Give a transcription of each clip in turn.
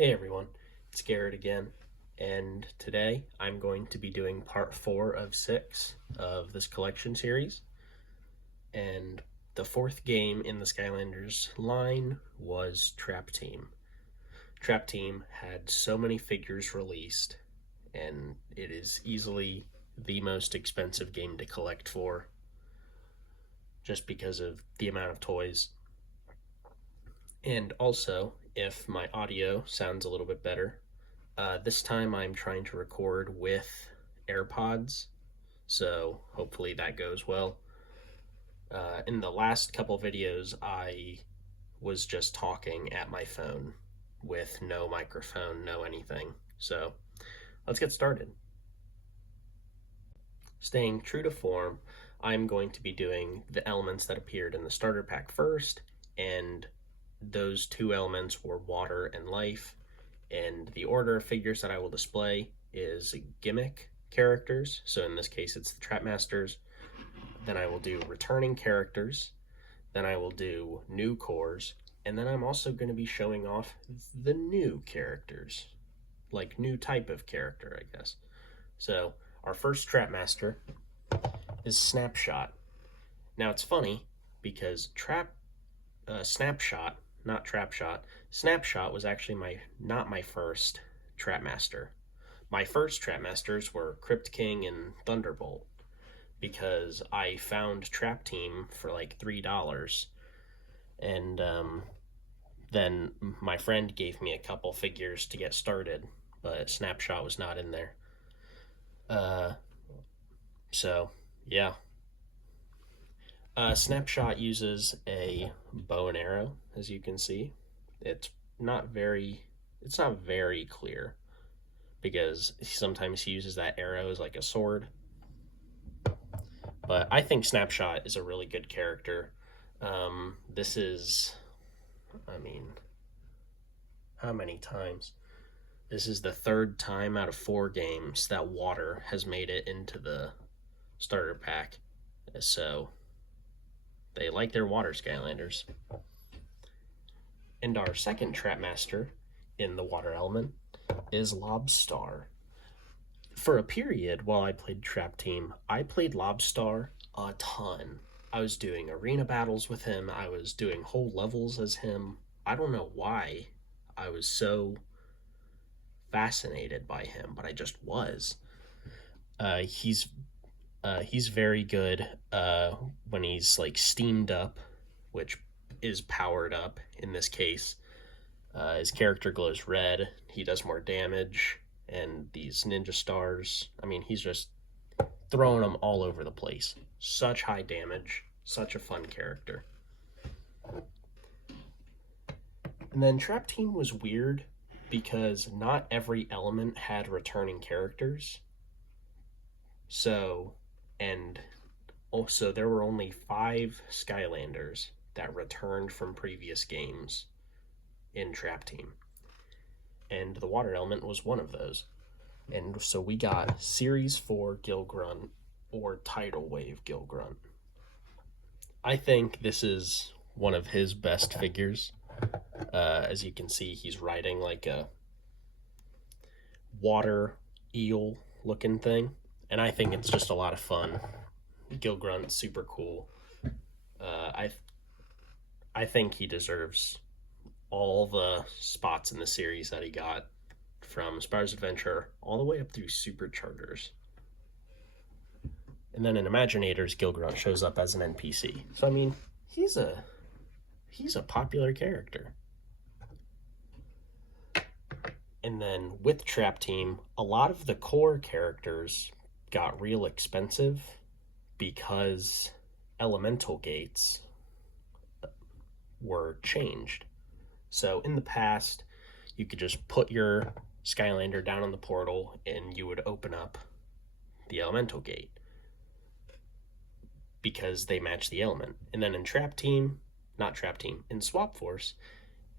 Hey everyone, it's Garrett again, and today I'm going to be doing part 4 of 6 of this collection series. And the fourth game in the Skylanders line was Trap Team. Trap Team had so many figures released, and it is easily the most expensive game to collect for just because of the amount of toys. And also, if my audio sounds a little bit better, this time I'm trying to record with AirPods, so hopefully that goes well. In the last couple videos, I was just talking at my phone with no microphone, no anything. So let's get started. Staying true to form, I'm going to be doing the elements that appeared in the starter pack first, and those two elements were water and life. And the order of figures that I will display is gimmick characters. So in this case, it's the Trap Masters. Then I will do returning characters. Then I will do new cores. And then I'm also going to be showing off the new characters, like new type of character, I guess. So our first Trap Master is Snapshot. Now it's funny because Snapshot, not Trap Shot, Snapshot was actually not my first Trap Master. My first Trap Masters were Crypt King and Thunderbolt because I found Trap Team for like $3, and then my friend gave me a couple figures to get started, but Snapshot was not in there. So yeah. Snapshot uses a bow and arrow, as you can see. It's not very clear because sometimes he uses that arrow as like a sword. But I think Snapshot is a really good character. This is, how many times? This is the third time out of 4 games that water has made it into the starter pack. So they like their water Skylanders. And our second Trap Master in the water element is Lobstar. For a period while I played Trap Team, I played Lobstar a ton. I was doing arena battles with him, I was doing whole levels as him. I don't know why I was so fascinated by him, but I just was. He's very good when he's like steamed up, which is powered up in this case. His character glows red, he does more damage, and these ninja stars, he's just throwing them all over the place. Such high damage, such a fun character. And then Trap Team was weird because not every element had returning characters. So, and also there were only 5 Skylanders that returned from previous games in Trap Team. And the water element was one of those. And so we got Series 4 Gilgrunt or Tidal Wave Gilgrunt. I think this is one of his best figures. As you can see, he's riding like a water eel looking thing, and I think it's just a lot of fun. Gilgrunt's super cool. I think he deserves all the spots in the series that he got, from Spyro's Adventure all the way up through Superchargers. And then in Imaginators, Gilgrunt shows up as an NPC. So he's a popular character. And then with Trap Team, a lot of the core characters got real expensive because elemental gates were changed. So in the past, you could just put your Skylander down on the portal and you would open up the elemental gate because they match the element. And then in in Swap Force,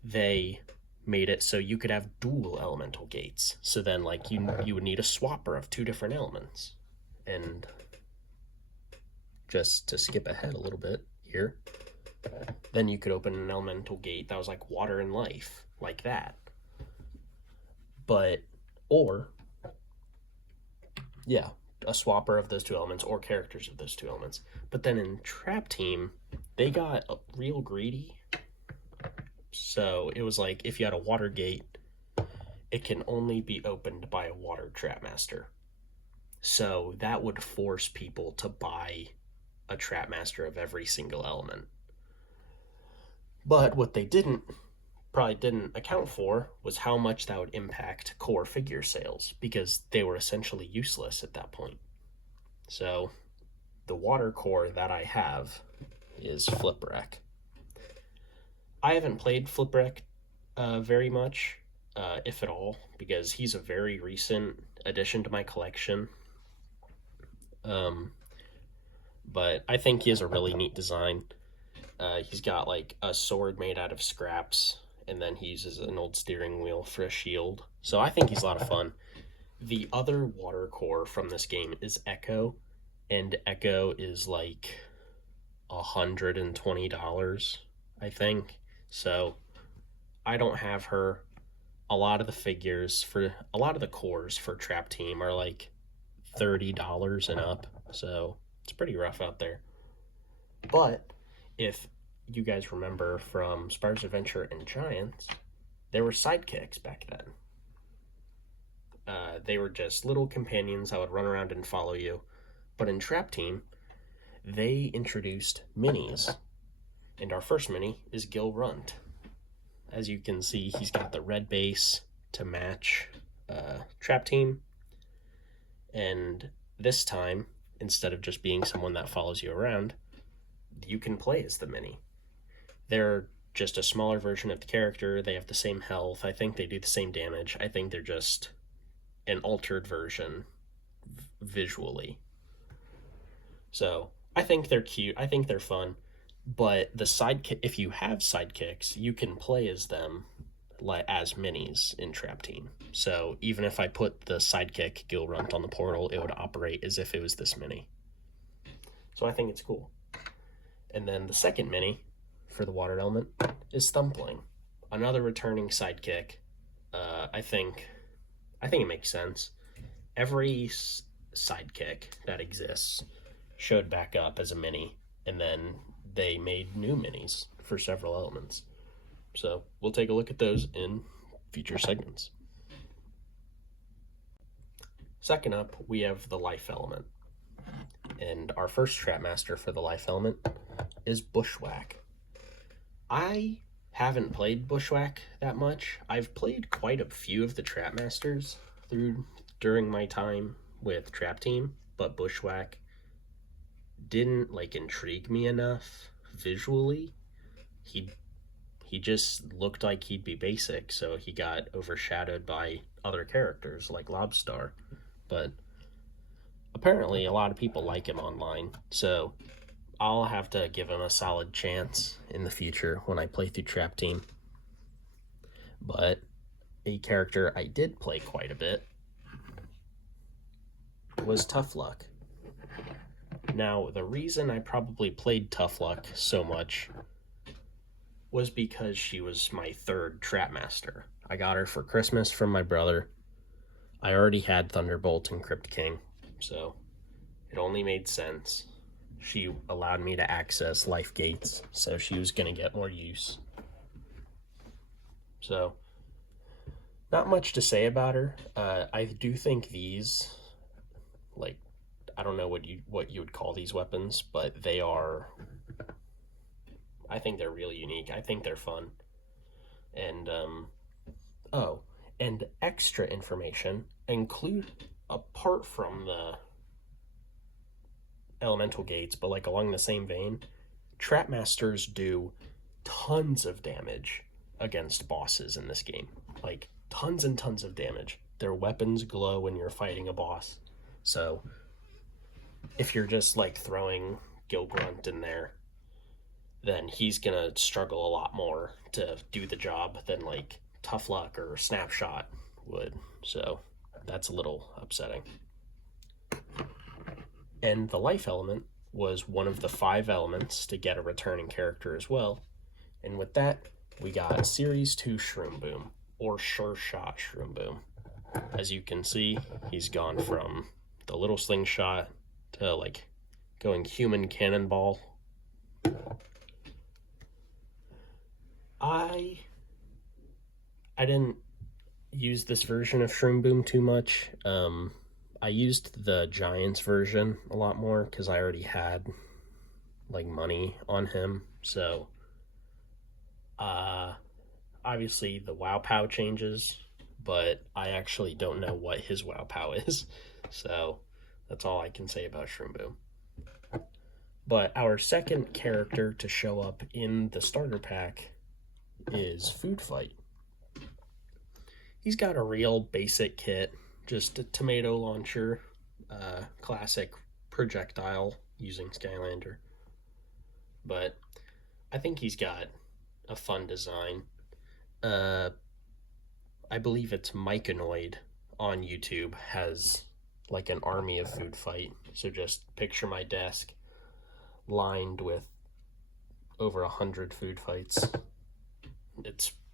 they made it so you could have dual elemental gates. So then like you would need a swapper of 2 different elements. And just to skip ahead a little bit here, then you could open an elemental gate that was like water and life, like that. But, or, yeah, a swapper of those two elements or characters of those two elements. But then in Trap Team, they got real greedy. So it was like if you had a water gate, it can only be opened by a water trap master. So that would force people to buy a trap master of every single element. But what they probably didn't account for was how much that would impact core figure sales, because they were essentially useless at that point. So the water core that I have is Flipwreck. I haven't played Flipwreck very much, if at all, because he's a very recent addition to my collection. But I think he has a really neat design. He's got like a sword made out of scraps, and then he uses an old steering wheel for a shield. So I think he's a lot of fun. The other water core from this game is Echo, and Echo is like $120, I think. So I don't have her. A lot of the cores for Trap Team are like $30 and up. So it's pretty rough out there. But if you guys remember from Spyro's Adventure and Giants, there were sidekicks back then. They were just little companions that would run around and follow you. But in Trap Team, they introduced minis. And our first mini is Gil Runt. As you can see, he's got the red base to match Trap Team. And this time, instead of just being someone that follows you around, you can play as the mini. They're just a smaller version of the character. They have the same health. I think they do the same damage. I think they're just an altered version visually. So I think they're cute. I think they're fun. But the sidekick, if you have sidekicks, you can play as them as minis in Trap Team. So even if I put the sidekick Gil Runt on the portal, it would operate as if it was this mini. So I think it's cool. And then the second mini for the water element is Thumpling, another returning sidekick. I think it makes sense. Every sidekick that exists showed back up as a mini, and then they made new minis for several elements. So we'll take a look at those in future segments. Second up, we have the life element. And our first trap master for the life element is Bushwhack. I haven't played Bushwhack that much. I've played quite a few of the trap masters during my time with Trap Team, but Bushwhack didn't intrigue me enough visually. He just looked like he'd be basic, so he got overshadowed by other characters like Lobstar. But apparently a lot of people like him online, so I'll have to give him a solid chance in the future when I play through Trap Team. But a character I did play quite a bit was Tough Luck. Now, the reason I probably played Tough Luck so much was because she was my third trap master. I got her for Christmas from my brother. I already had Thunderbolt and Crypt King, so it only made sense. She allowed me to access life gates, so she was going to get more use. So, not much to say about her. I do think these, I don't know what you would call these weapons, but I think they're really unique. I think they're fun. And, and extra information apart from the elemental gates, but along the same vein, trap masters do tons of damage against bosses in this game. Tons and tons of damage. Their weapons glow when you're fighting a boss. So if you're just throwing Gil Grunt in there, then he's gonna struggle a lot more to do the job than Tough Luck or Snapshot would. So that's a little upsetting. And the life element was one of the 5 elements to get a returning character as well. And with that, we got Series 2 Shroom Boom, or Sure Shot Shroom Boom. As you can see, he's gone from the little slingshot to like going human cannonball. I didn't use this version of Shroom Boom too much. I used the Giants version a lot more because I already had like money on him. So obviously the Wow Pow changes, but I actually don't know what his Wow Pow is. So that's all I can say about Shroom Boom. But our second character to show up in the starter pack is Food Fight. He's got a real basic kit, just a tomato launcher, classic projectile using Skylander. But I think he's got a fun design. I believe it's Myconoid on YouTube has like an army of Food Fight. So just picture my desk lined with over 100 Food Fights.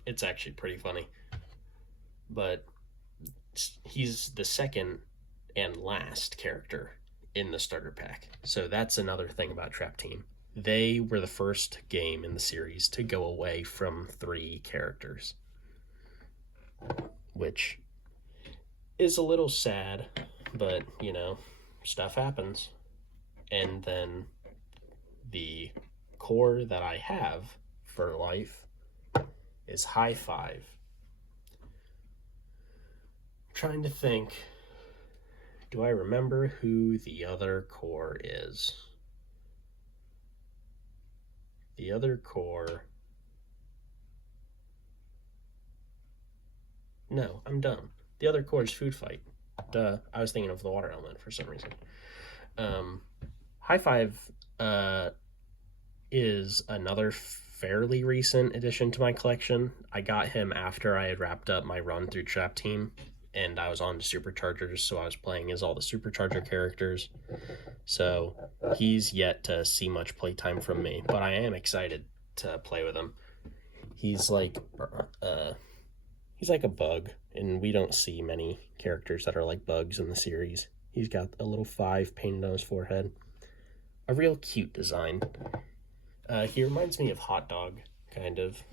It's actually pretty funny. But he's the second and last character in the starter pack. So that's another thing about Trap Team. They were the first game in the series to go away from 3 characters, which is a little sad, but you know, stuff happens. And then the core that I have for life is High Five. I'm trying to think, do I remember who the other core is? The other core... No, I'm dumb. The other core is Food Fight. Duh, I was thinking of the water element for some reason. High Five is another fairly recent addition to my collection. I got him after I had wrapped up my run through Trap Team, and I was on to Superchargers, so I was playing as all the Supercharger characters. So he's yet to see much playtime from me, but I am excited to play with him. He's like a bug, and we don't see many characters that are like bugs in the series. He's got a little 5 painted on his forehead. A real cute design. He reminds me of Hot Dog, kind of.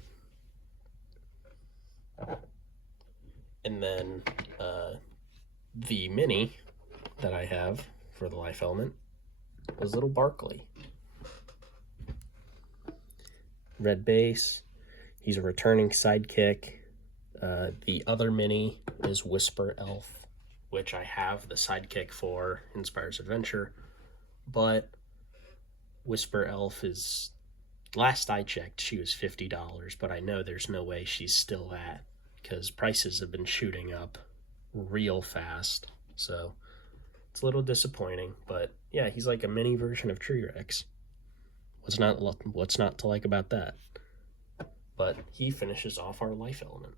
And then the mini that I have for the life element was little Barkley. Red base. He's a returning sidekick. The other mini is Whisper Elf, which I have the sidekick for Inspire's Adventure, but Whisper Elf is, last I checked, she was $50, but I know there's no way she's still that, because prices have been shooting up real fast, so it's a little disappointing, but yeah, he's like a mini version of Tree-Rex. What's not to like about that? But he finishes off our life element.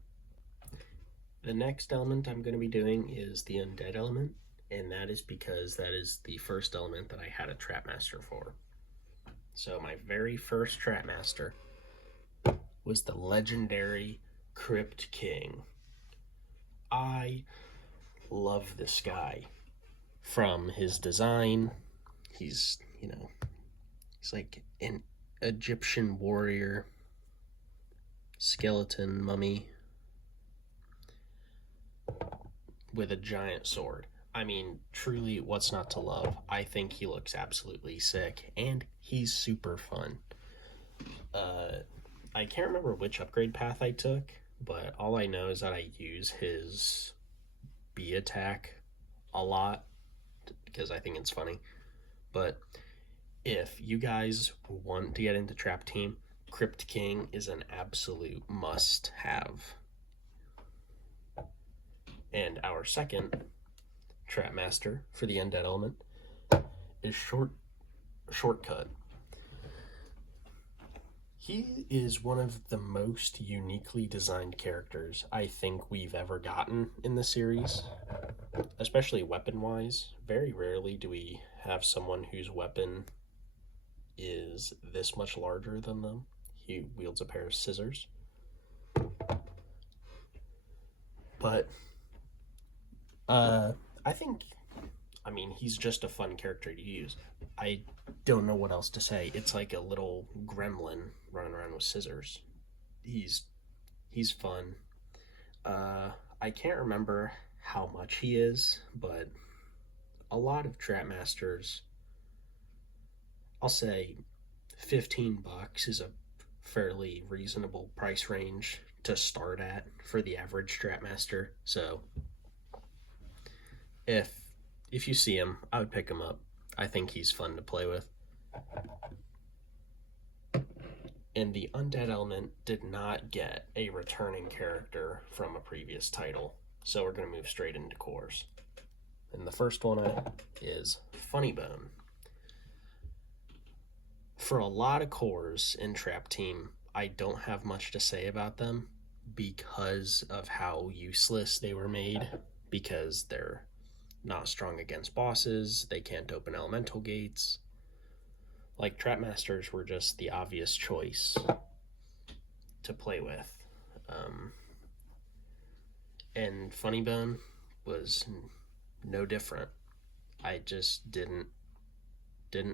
The next element I'm going to be doing is the Undead element, and that is because that is the first element that I had a Trapmaster for. So my very first Trapmaster was the legendary Crypt King. I love this guy. From his design, he's like an Egyptian warrior, skeleton mummy, with a giant sword. I mean, truly, what's not to love? I think he looks absolutely sick, and he's super fun. I can't remember which upgrade path I took, but all I know is that I use his B attack a lot, because I think it's funny. But if you guys want to get into Trap Team, Crypt King is an absolute must-have. And our second Trapmaster for the Undead element is Shortcut. He is one of the most uniquely designed characters I think we've ever gotten in the series, especially weapon-wise. Very rarely do we have someone whose weapon is this much larger than them. He wields a pair of scissors. But Uh, I think, I mean, he's just a fun character to use. I don't know what else to say. It's like a little gremlin running around with scissors. He's he's fun. Uh, I can't remember how much he is, but a lot of trap masters, I'll say $15 is a fairly reasonable price range to start at for the average trap master. So if if you see him, I would pick him up. I think he's fun to play with. And the undead element did not get a returning character from a previous title, so we're going to move straight into cores. And the first one is Funny Bone. For a lot of cores in Trap Team, I don't have much to say about them because of how useless they were made, because they're not strong against bosses, they can't open elemental gates. Like, Trap Masters were just the obvious choice to play with. And Funny Bone was no different. I just didn't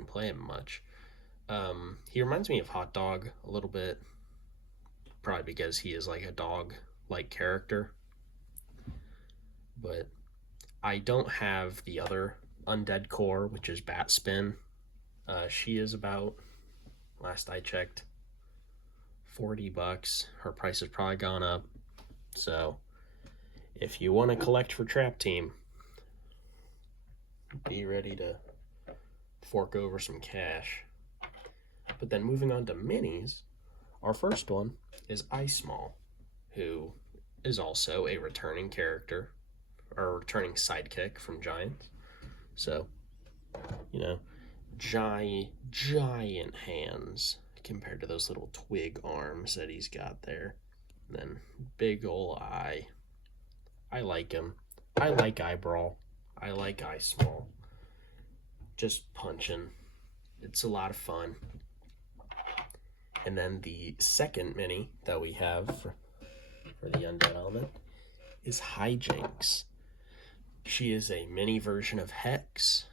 play him much. He reminds me of Hot Dog a little bit, probably because he is like a dog-like character. But I don't have the other undead core, which is Bat Spin. She is about, last I checked, $40. Her price has probably gone up. So if you want to collect for Trap Team, be ready to fork over some cash. But then moving on to minis, our first one is Ice Mall, who is also a returning character, or a returning sidekick from Giants. So, you know, giant hands compared to those little twig arms that he's got there. And then big ol' eye. I like him. I like Eye Brawl. I like Ice Mall. Just punching. It's a lot of fun. And then the second mini that we have for the undead element is Hijinks. She is a mini version of Hex.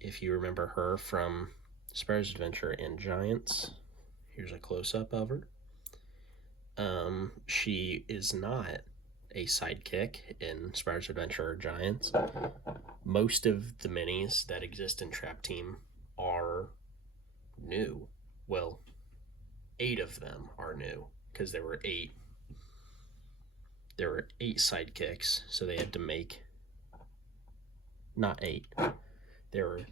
If you remember her from Sparrow's Adventure and Giants, here's a close-up of her. She is not a sidekick in Sparrow's Adventure or Giants. Most of the minis that exist in Trap Team are new. Well, 8 of them are new, because there were 8 sidekicks, so they had to make, not 8, there were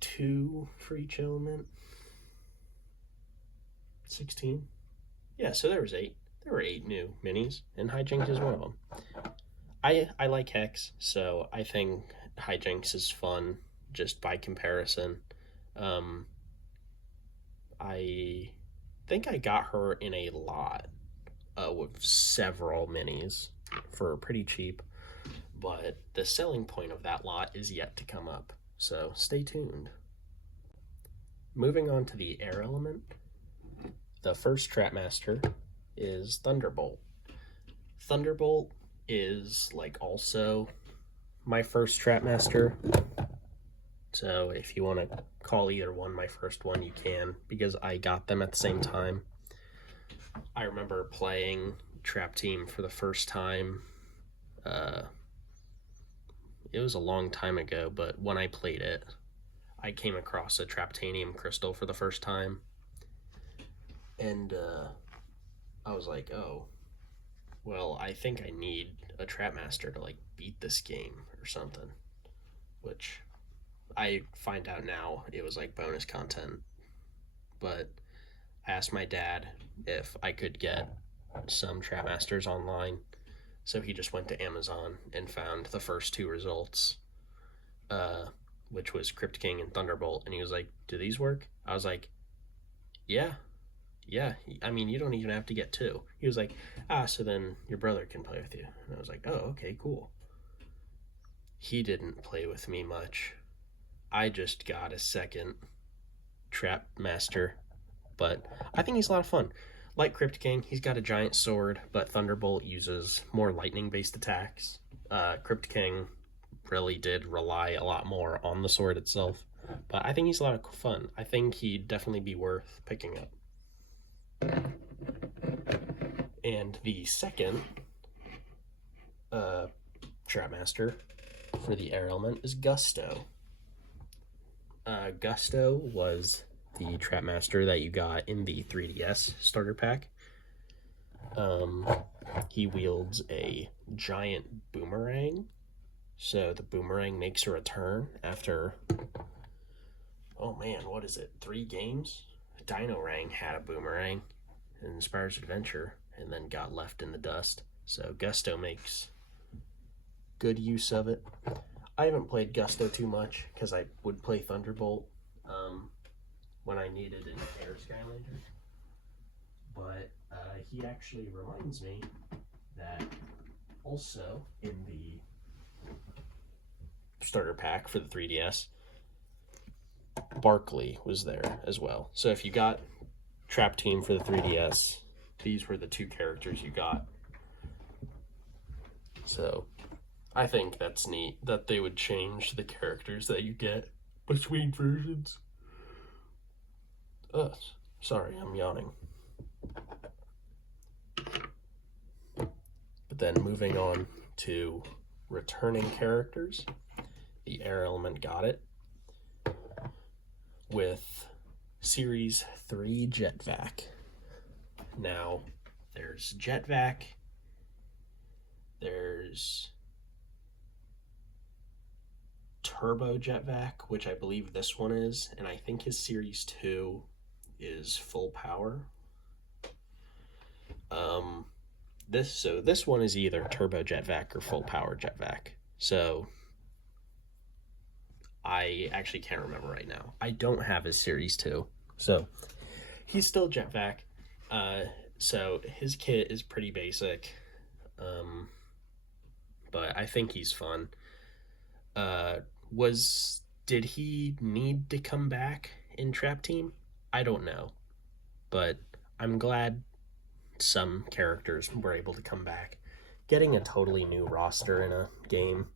2 for each element. 16. Yeah, so there was 8. There were 8 new minis, and Hijinks is one of them. I like Hex, so I think Hijinks is fun just by comparison. I think I got her in a lot with several minis for pretty cheap, but the selling point of that lot is yet to come up, so stay tuned. Moving on to the air element, the first Trapmaster is Thunderbolt. Thunderbolt is like also my first Trapmaster, so if you want to call either one my first one, you can, because I got them at the same time. I remember playing Trap Team for the first time. It was a long time ago, but when I played it, I came across a Traptanium crystal for the first time, and I was like, oh, well, I think I need a Trapmaster to like beat this game or something, which I find out now it was like bonus content. But I asked my dad if I could get some Trapmasters online, so he just went to Amazon and found the first 2 results, which was Crypt King and Thunderbolt, and he was like, do these work? I was like, yeah, I mean, you don't even have to get 2. He was like, so then your brother can play with you. And I was like, oh, okay, cool. He didn't play with me much. I just got a second Trap Master, but I think he's a lot of fun. Like Crypt King, he's got a giant sword, but Thunderbolt uses more lightning-based attacks. Crypt King really did rely a lot more on the sword itself, but I think he's a lot of fun. I think he'd definitely be worth picking up. And the second Trapmaster for the air element is Gusto. Gusto was the Trapmaster that you got in the 3DS starter pack. He wields a giant boomerang, so the boomerang makes a return after, oh man, what is it, 3 games? Dino-Rang had a boomerang in Spyro's Adventure and then got left in the dust, so Gusto makes good use of it. I haven't played Gusto too much because I would play Thunderbolt when I needed an Air Skylander. But he actually reminds me that also in the starter pack for the 3DS, Barkley was there as well. So if you got Trap Team for the 3DS, these were the 2 characters you got. So I think that's neat that they would change the characters that you get between versions. Sorry, I'm yawning. But then moving on to returning characters, the air element got it with Series 3 Jetvac. Now, there's Jetvac, there's Turbo Jetvac, which I believe this one is, and I think his Series 2 is full power. This one is either Turbo Jetvac or full power Jetvac. So I actually can't remember right now. I don't have his Series 2. So he's still Jetvac. So his kit is pretty basic. But I think he's fun. Did he need to come back in Trap Team? I don't know. But I'm glad some characters were able to come back. Getting a totally new roster in a game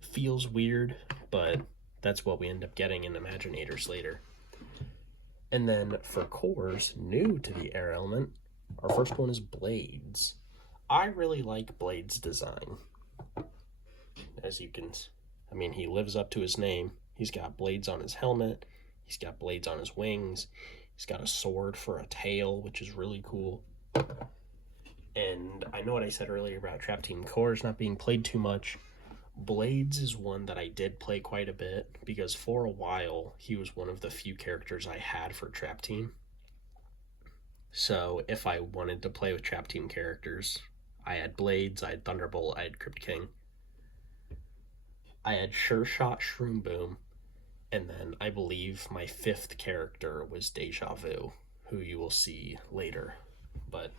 feels weird, but that's what we end up getting in Imaginators later. And then for cores new to the air element, our first one is Blades. I really like Blades' design. As you can, he lives up to his name. He's got blades on his helmet. He's got blades on his wings. He's got a sword for a tail, which is really cool. And I know what I said earlier about Trap Team cores not being played too much. Blades is one that I did play quite a bit because for a while he was one of the few characters I had for Trap Team. So if I wanted to play with Trap Team characters, I had Blades, I had Thunderbolt, I had Crypt King. I had Sure Shot Shroom Boom, and then I believe my 5th character was Deja Vu, who you will see later. But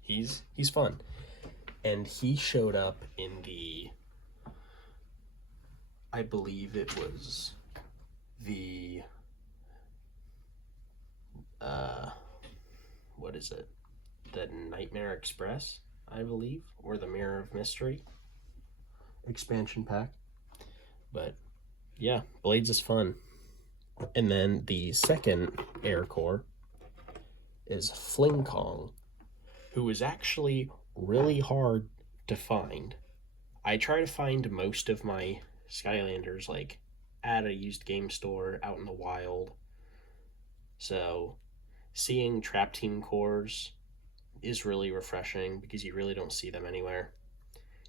he's fun. And he showed up in the, I believe it was the, what is it? The Nightmare Express, I believe, or the Mirror of Mystery expansion pack. But yeah, Blades is fun. And then the second air core is Fling Kong, who is actually really hard to find. I try to find most of my Skylanders like at a used game store out in the wild. So seeing Trap Team cores is really refreshing because you really don't see them anywhere.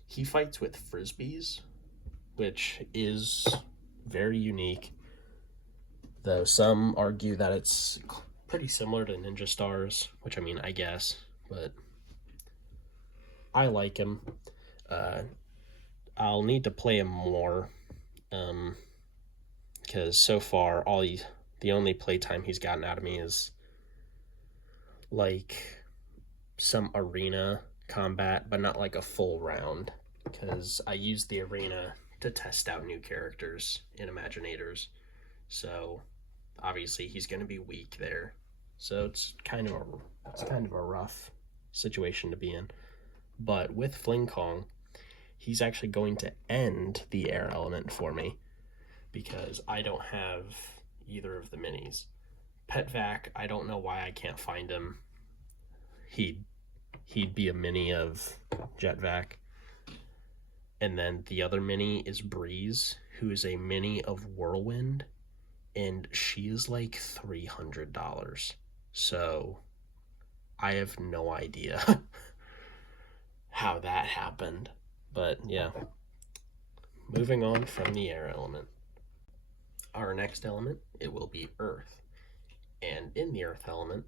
He fights with frisbees, which is very unique, though some argue that it's pretty similar to Ninja Stars, which I guess, but I like him. I'll need to play him more, because so far the only playtime he's gotten out of me is like some arena combat, but not like a full round, because I use the arena to test out new characters in Imaginators. So obviously he's going to be weak there. so it's kind of a rough situation to be in. But with Fling Kong, he's actually going to end the air element for me because I don't have either of the minis. Pet Vac, I don't know why I can't find him. He'd be a mini of Jet Vac. And then the other mini is Breeze, who is a mini of Whirlwind, and she is like $300. So I have no idea how that happened. But yeah, moving on from the air element. Our next element, it will be Earth. And in the Earth element,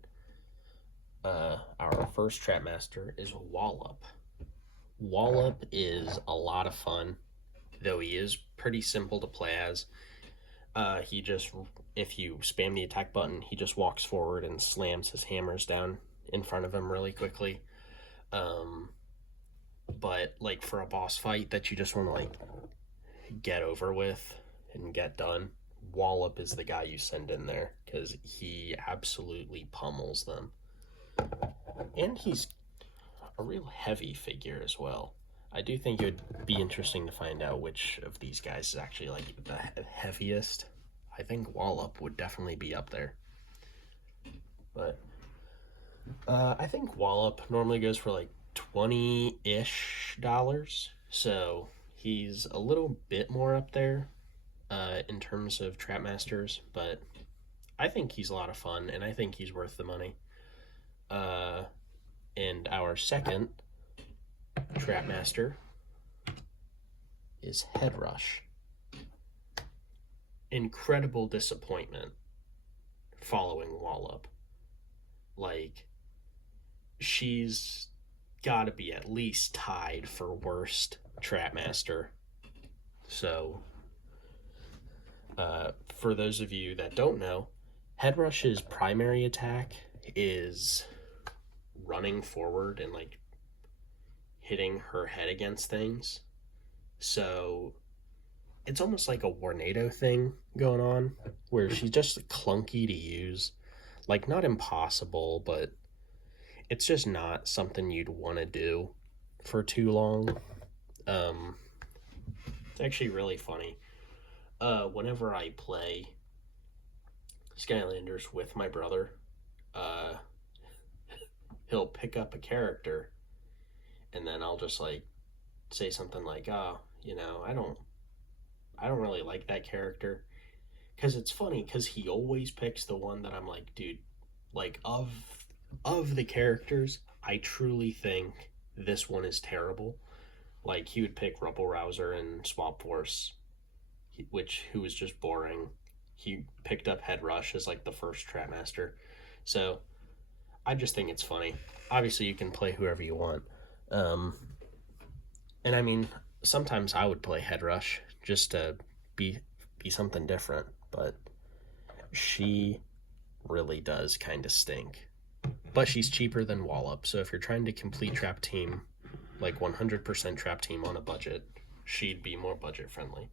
our first Trapmaster is Wallop. Wallop is a lot of fun, though he is pretty simple to play as. He just, if you spam the attack button, he just walks forward and slams his hammers down in front of him really quickly. But like for a boss fight that you just want to like get over with and get done, Wallop is the guy you send in there because he absolutely pummels them. And he's a real heavy figure as well. I do think it would be interesting to find out which of these guys is actually like the heaviest. I think Wallop would definitely be up there. But I think Wallop normally goes for like $20-ish. So he's a little bit more up there in terms of Trapmasters, but I think he's a lot of fun and I think he's worth the money. And our second Trapmaster is Headrush. Incredible disappointment following Wallop. Like, she's got to be at least tied for worst Trapmaster. So, for those of you that don't know, Headrush's primary attack is running forward and like hitting her head against things. So it's almost like a Warnado thing going on where she's just clunky to use. Like, not impossible, but it's just not something you'd want to do for too long. It's actually really funny. Whenever I play Skylanders with my brother, he'll pick up a character and then I'll just like say something like, oh, you know, I don't really like that character. Because it's funny, because he always picks the one that I'm like, dude, like of the characters, I truly think this one is terrible. Like, he would pick Rubble Rouser and Swap Force, who was just boring. He picked up Headrush as like the first Trapmaster. So I just think it's funny. Obviously, you can play whoever you want. And I mean, sometimes I would play Headrush just to be something different, but she really does kind of stink. But she's cheaper than Wallop, so if you're trying to complete Trap Team, like 100% Trap Team on a budget, she'd be more budget friendly.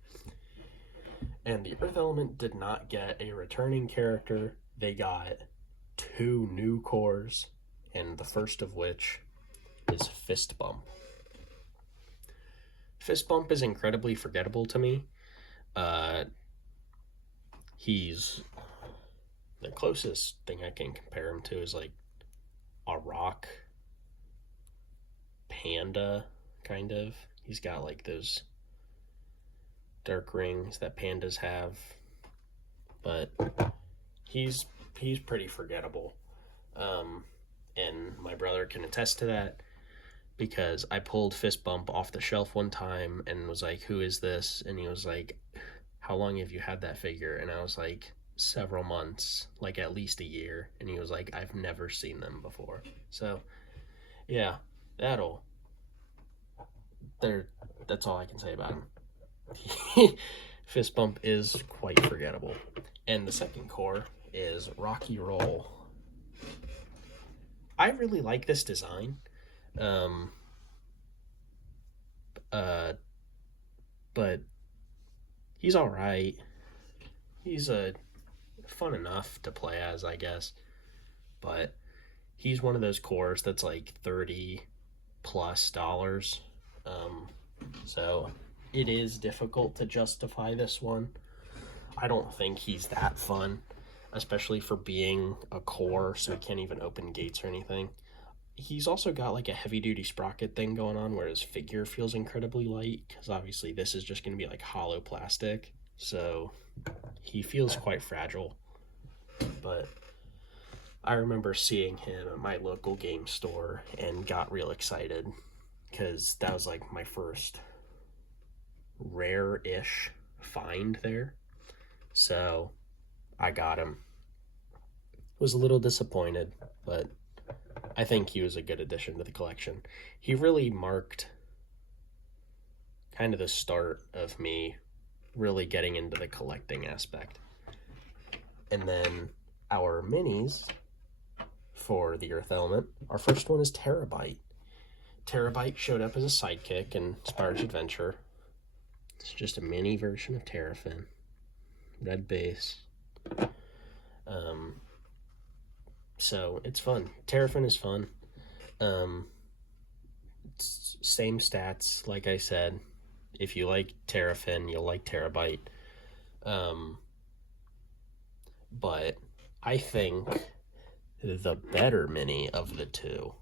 And the Earth Element did not get a returning character. They got 2 new cores, and the first of which is Fist Bump. Fist Bump is incredibly forgettable to me. He's the closest thing I can compare him to is like a rock panda, kind of. He's got like those dark rings that pandas have, but he's pretty forgettable. And my brother can attest to that because I pulled Fist Bump off the shelf one time and was like, who is this? And he was like, how long have you had that figure? And I was like, several months, like at least a year. And he was like, I've never seen them before. So yeah, that's all I can say about him. Fist Bump is quite forgettable. And the second core is Rocky Roll. I really like this design. But he's alright. He's fun enough to play as, I guess. but he's one of those cores that's like $30 plus. So it is difficult to justify this one. I don't think he's that fun, especially for being a core, so he can't even open gates or anything. He's also got like a heavy duty sprocket thing going on where his figure feels incredibly light, because obviously this is just going to be like hollow plastic, so he feels quite fragile. But I remember seeing him at my local game store and got real excited because that was like my first rare-ish find there. So I got him. Was a little disappointed, but I think he was a good addition to the collection. He really marked kind of the start of me really getting into the collecting aspect. And then our minis for the Earth Element, our first one is Terabyte. Terabyte showed up as a sidekick in Spyro's Adventure. It's just a mini version of Terrafin. Red base. So it's fun. Terrafin is fun. Same stats, like I said. If you like Terrafin, you'll like Terabyte. But I think the better mini of the two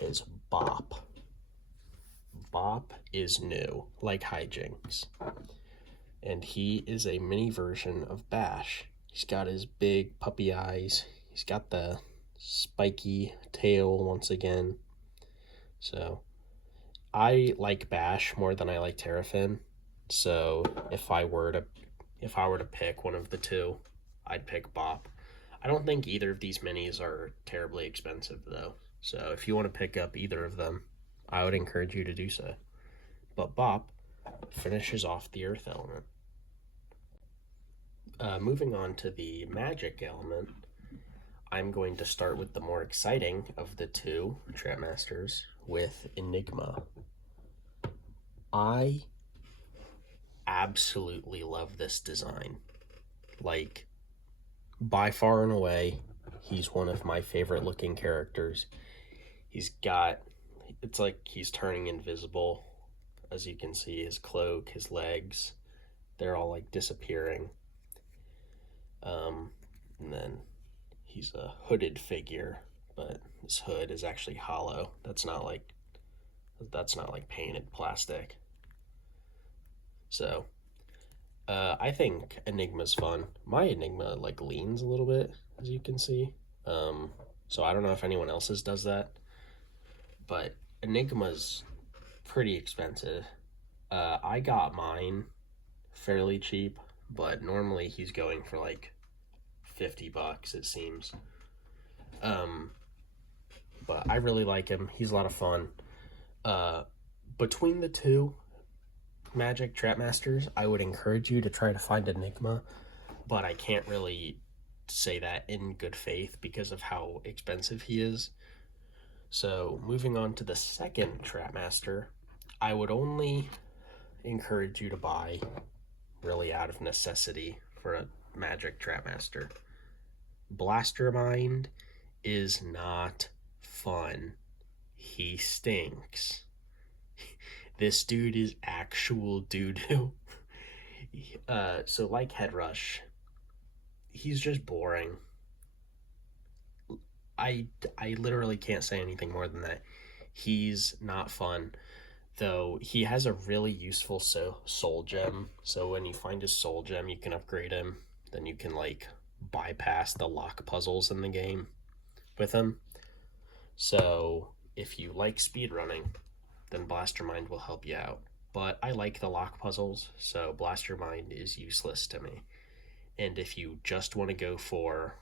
is Bop. Bop is new, like Hijinks. And he is a mini version of Bash. He's got his big puppy eyes. He's got the spiky tail once again. So I like Bash more than I like Terrafin. So if I were to pick one of the two, I'd pick Bop. I don't think either of these minis are terribly expensive though. So if you want to pick up either of them, I would encourage you to do so. But Bop finishes off the Earth Element. Moving on to the Magic Element, I'm going to start with the more exciting of the two Trap Masters, with Enigma. I absolutely love this design. Like, by far and away, he's one of my favorite looking characters. It's like he's turning invisible. As you can see, his cloak, his legs, they're all like disappearing. And then he's a hooded figure, but his hood is actually hollow. That's not like painted plastic. So I think Enigma's fun. My Enigma like leans a little bit, as you can see. So I don't know if anyone else's does that, but Enigma's pretty expensive. I got mine fairly cheap, but normally he's going for like $50, it seems. But I really like him. He's a lot of fun. Between the two Magic Trap Masters, I would encourage you to try to find Enigma, but I can't really say that in good faith because of how expensive he is. So moving on to the second Trap Master, I would only encourage you to buy really out of necessity for a Magic Trap Master. Blastermind is not fun. He stinks. This dude is actual doo-doo. So like Headrush, he's just boring. I literally can't say anything more than that. He's not fun, though he has a really useful soul gem. So when you find his soul gem, you can upgrade him. Then you can like bypass the lock puzzles in the game with him. So if you like speedrunning, then Blastermind will help you out. But I like the lock puzzles, so Blastermind is useless to me. And if you just want to go for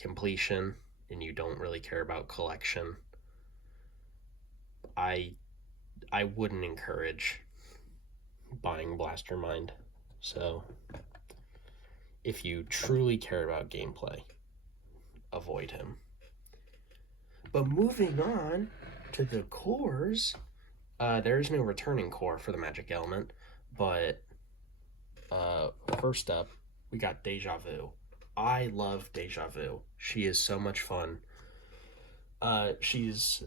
completion and you don't really care about collection, I wouldn't encourage buying Blastermind. So if you truly care about gameplay, avoid him. But moving on to the cores, there is no returning core for the Magic Element, but first up, we got Deja Vu. I love Deja Vu. She is so much fun. She's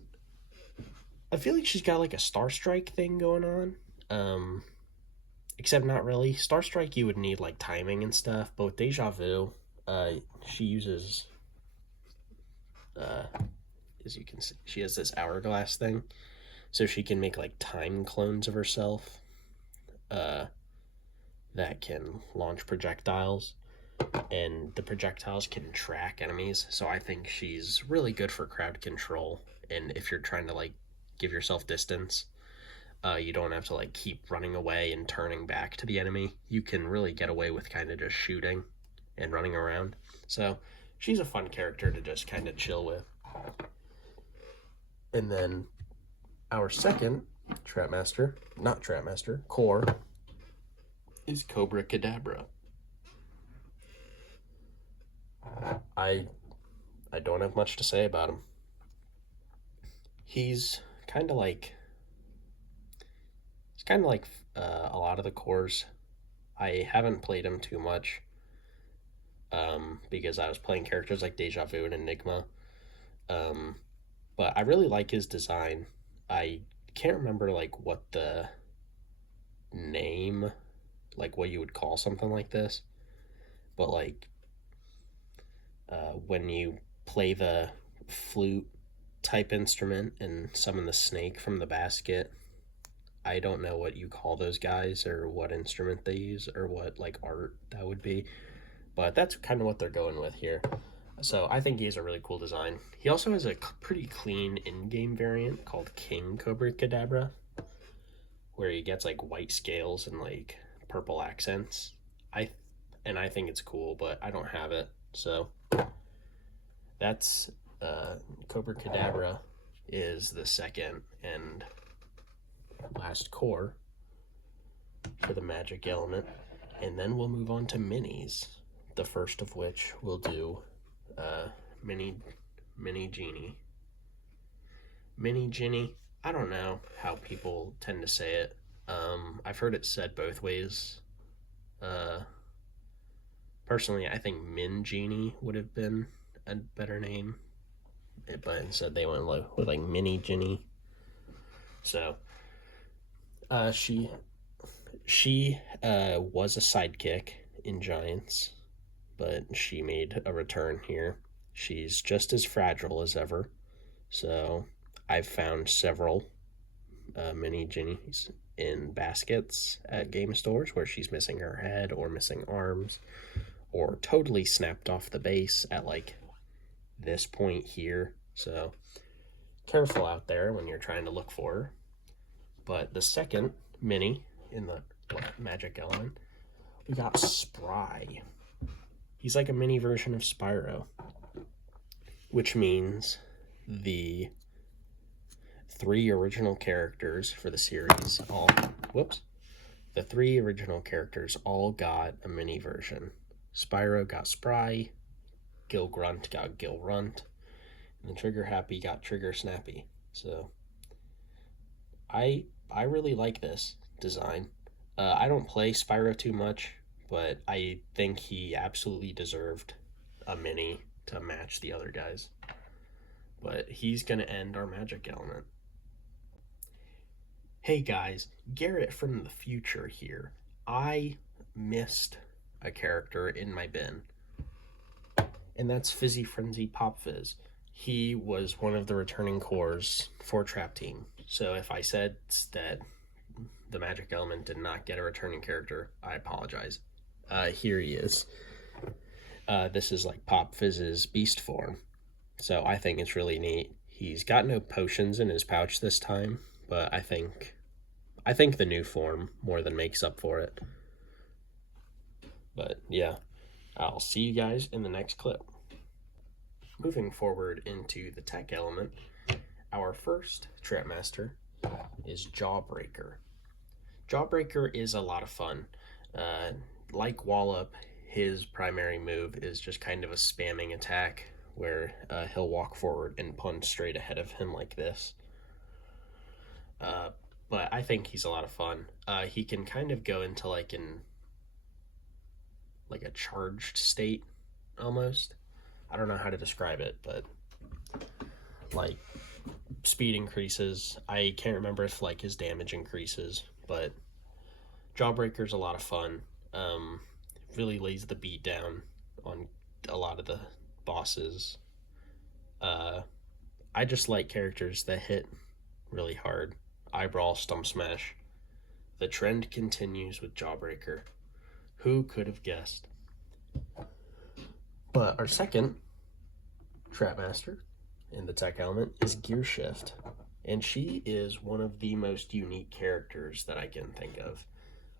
I feel like she's got like a Star Strike thing going on. Um, except not really. Star Strike you would need like timing and stuff, but with Deja Vu, uh, she uses uh, as you can see, she has this hourglass thing, so she can make like time clones of herself. Uh, that can launch projectiles, and the projectiles can track enemies. So I think she's really good for crowd control. And if you're trying to like give yourself distance, you don't have to like keep running away and turning back to the enemy. You can really get away with kind of just shooting and running around. So she's a fun character to just kind of chill with. And then our second core is Cobra Kadabra. I I don't have much to say about him. He's kind of like It's kind of like a lot of the cores. I haven't played him too much because I was playing characters like Deja Vu and Enigma. Um, but I really like his design. I can't remember like what the name, like what you would call something like this, but like when you play the flute type instrument and summon the snake from the basket, I don't know what you call those guys or what instrument they use or what like art that would be, but that's kind of what they're going with here. So I think he has a really cool design. He also has a pretty clean in-game variant called King Cobra Kadabra, where he gets like white scales and like purple accents. I think it's cool, but I don't have it. So that's Cobra Kadabra is the second and last core for the magic element, and then we'll move on to minis. The first of which we'll do mini genie. Mini Ginny. I don't know how people tend to say it. I've heard it said both ways. Uh, Personally, I think Min Genie would have been a better name, but instead they went with like Mini Ginny. So, she was a sidekick in Giants, but she made a return here. She's just as fragile as ever. So I've found several mini Ginnies in baskets at game stores where she's missing her head or missing arms or totally snapped off the base at like this point here. So careful out there when you're trying to look for her. But the second mini in the magic element, we got Spry. He's like a mini version of Spyro, which means the three original characters for the series the three original characters all got a mini version. Spyro got Spry, Gil Grunt got Gil Runt, and then Trigger Happy got Trigger Snappy. So I really like this design. I don't play Spyro too much, but I think he absolutely deserved a mini to match the other guys. But he's going to end our magic element. Hey guys, Garrett from the future here. I missed a character in my bin, and that's Fizzy Frenzy Pop Fizz. He was one of the returning cores for Trap Team. So if I said that the magic element did not get a returning character, I apologize. Here he is. This is like Pop Fizz's beast form. So I think it's really neat. He's got no potions in his pouch this time, but I think the new form more than makes up for it. But yeah, I'll see you guys in the next clip. Moving forward into the tech element, our first Trapmaster is Jawbreaker. Jawbreaker is a lot of fun. Like Wallop, his primary move is just kind of a spamming attack where he'll walk forward and punch straight ahead of him like this. But I think he's a lot of fun. He can kind of go into like a charged state almost. I don't know how to describe it, but like speed increases. I can't remember if like his damage increases, but Jawbreaker's a lot of fun. Um, really lays the beat down on a lot of the bosses. Uh, I just like characters that hit really hard. Eyebrow Stump Smash. The trend continues with Jawbreaker. Who could have guessed? But our second Trapmaster in the tech element is Gear Shift. And she is one of the most unique characters that I can think of.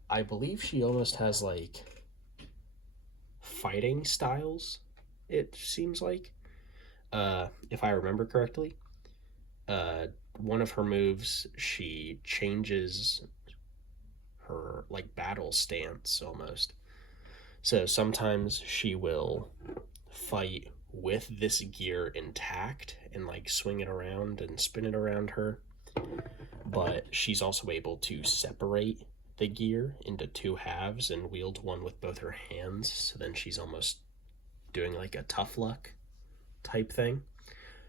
I believe she almost has like fighting styles, it seems like. If I remember correctly. Uh, One of her moves, she changes her like battle stance almost. So sometimes she will fight with this gear intact and like swing it around and spin it around her. But she's also able to separate the gear into two halves and wield one with both her hands. So then she's almost doing like a tough luck type thing.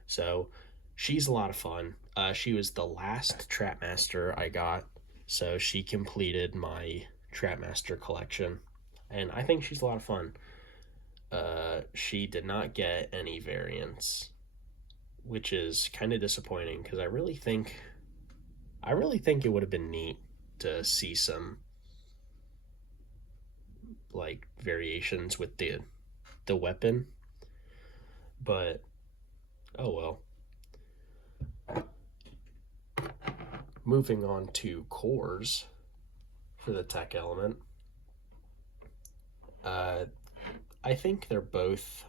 So she's a lot of fun. She was the last Trapmaster I got, so she completed my Trapmaster collection, and I think she's a lot of fun. She did not get any variants, which is kind of disappointing because I really think it would have been neat to see some like variations with the weapon, but oh well. Moving on to cores for the tech element. I think they're both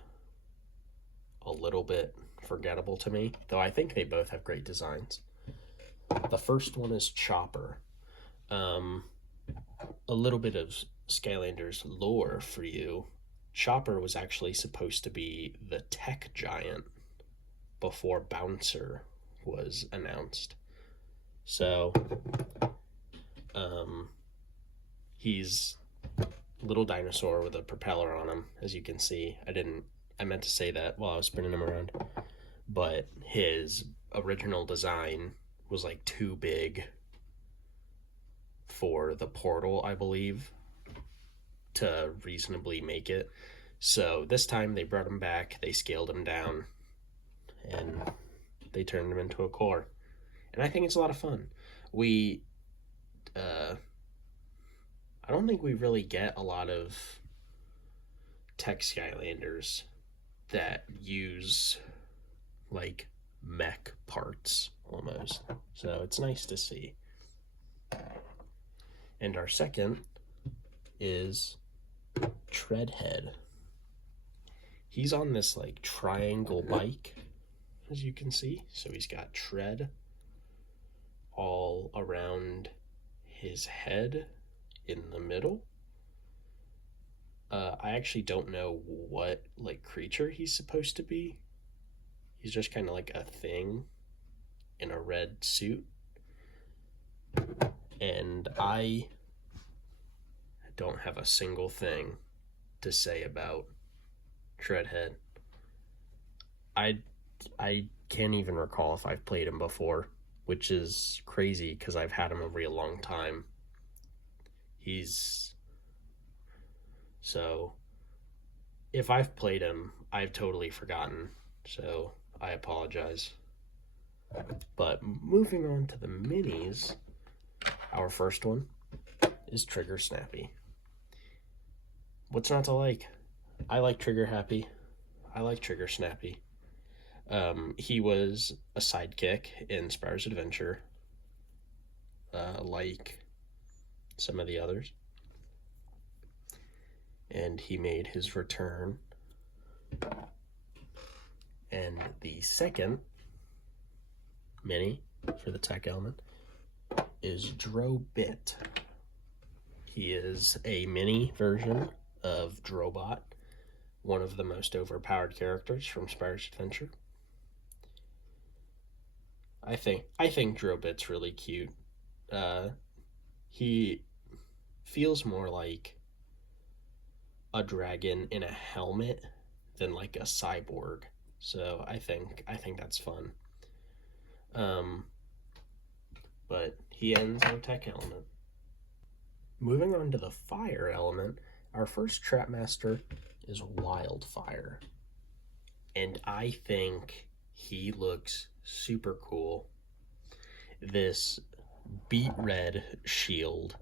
a little bit forgettable to me, though I think they both have great designs. The first one is Chopper. A little bit of Skylanders lore for you. Chopper was actually supposed to be the tech giant before Bouncer was announced. So, he's a little dinosaur with a propeller on him, as you can see. I meant to say that while I was spinning him around. But his original design was like too big for the portal, I believe, to reasonably make it. So this time they brought him back, they scaled him down, and they turned him into a core. And I think it's a lot of fun. I don't think we really get a lot of tech Skylanders that use like mech parts almost. So it's nice to see. And our second is Treadhead. He's on this like triangle bike, as you can see. So he's got tread all around his head in the middle. I actually don't know what like creature he's supposed to be. He's just kind of like a thing in a red suit. And I don't have a single thing to say about Treadhead. I can't even recall if I've played him before, which is crazy because I've had him a real long time. So if I've played him, I've totally forgotten. So I apologize. But moving on to the minis, our first one is Trigger Snappy. What's not to like? I like Trigger Happy. I like Trigger Snappy. He was a sidekick in Spyro's Adventure, like some of the others. And he made his return. And the second mini for the tech element is Drobit. He is a mini version of Drobot, one of the most overpowered characters from Spyro's Adventure. I think Drobit's really cute. He feels more like a dragon in a helmet than like a cyborg. So I think that's fun. Um, but he ends our tech element. Moving on to the fire element, our first Trapmaster is Wildfire. And I think he looks super cool. This beet red shield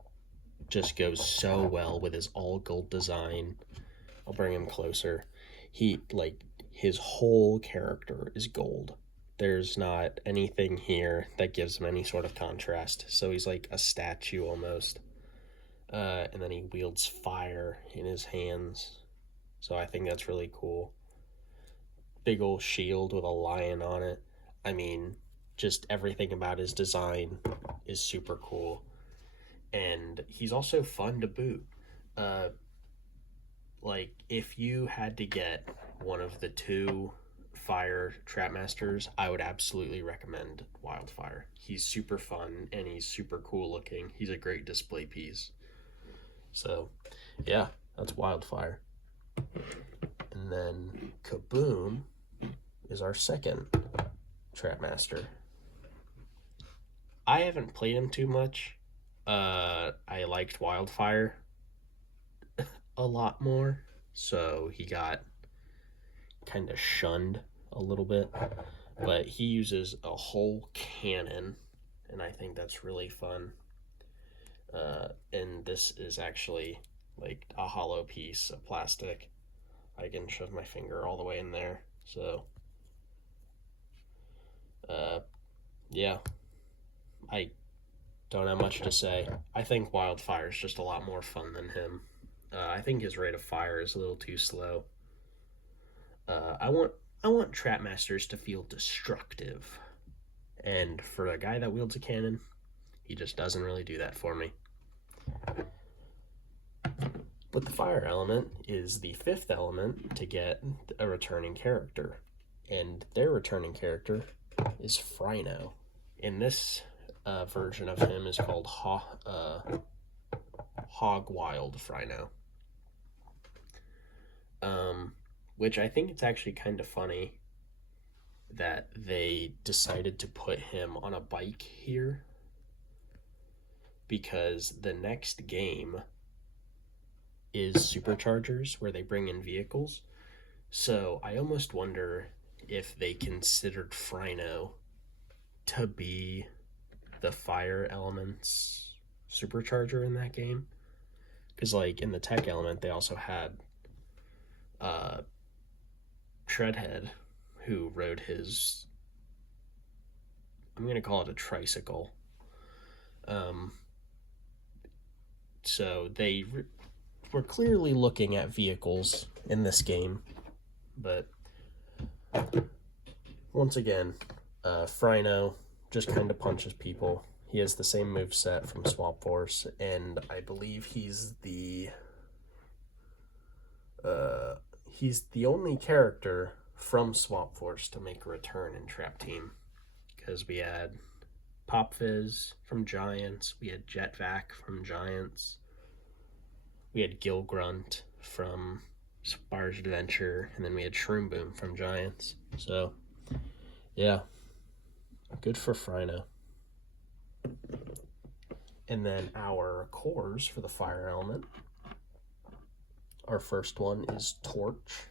just goes so well with his all gold design. I'll bring him closer. He, like, his whole character is gold. There's not anything here that gives him any sort of contrast. So he's like a statue almost. And then he wields fire in his hands. So I think that's really cool. Big old shield with a lion on it. I mean, just everything about his design is super cool. And he's also fun to boot. Like, if you had to get one of the two fire Trapmasters, I would absolutely recommend Wildfire. He's super fun and he's super cool looking. He's a great display piece. So, yeah, that's Wildfire. And then Kaboom is our second Trapmaster. I haven't played him too much. I liked Wildfire a lot more, so he got kind of shunned a little bit. But he uses a whole cannon, and I think that's really fun. And this is actually like a hollow piece of plastic. I can shove my finger all the way in there. So, yeah, I don't have much to say. I think Wildfire is just a lot more fun than him. I think his rate of fire is a little too slow. I want Trapmasters to feel destructive, and for a guy that wields a cannon, he just doesn't really do that for me. But the fire element is the fifth element to get a returning character, and their returning character is Phryno. In this version of him is called Hogwild Phryno. Which I think it's actually kind of funny that they decided to put him on a bike here, because the next game is Superchargers, where they bring in vehicles. So I almost wonder if they considered Phryno to be the fire element's supercharger in that game. Because, like, in the tech element, they also had Shredhead, who rode his, I'm going to call it a tricycle. So they were clearly looking at vehicles in this game. But once again, Phryno just kind of punches people. He has the same moveset from Swap Force, and I believe he's the only character from Swap Force to make a return in Trap Team. Because we had Pop Fizz from Giants, we had Jetvac from Giants, we had Gil Grunt from Spyro's Adventure, and then we had Shroom Boom from Giants. So, yeah, good for Phryno. And then our cores for the fire element. Our first one is Torch.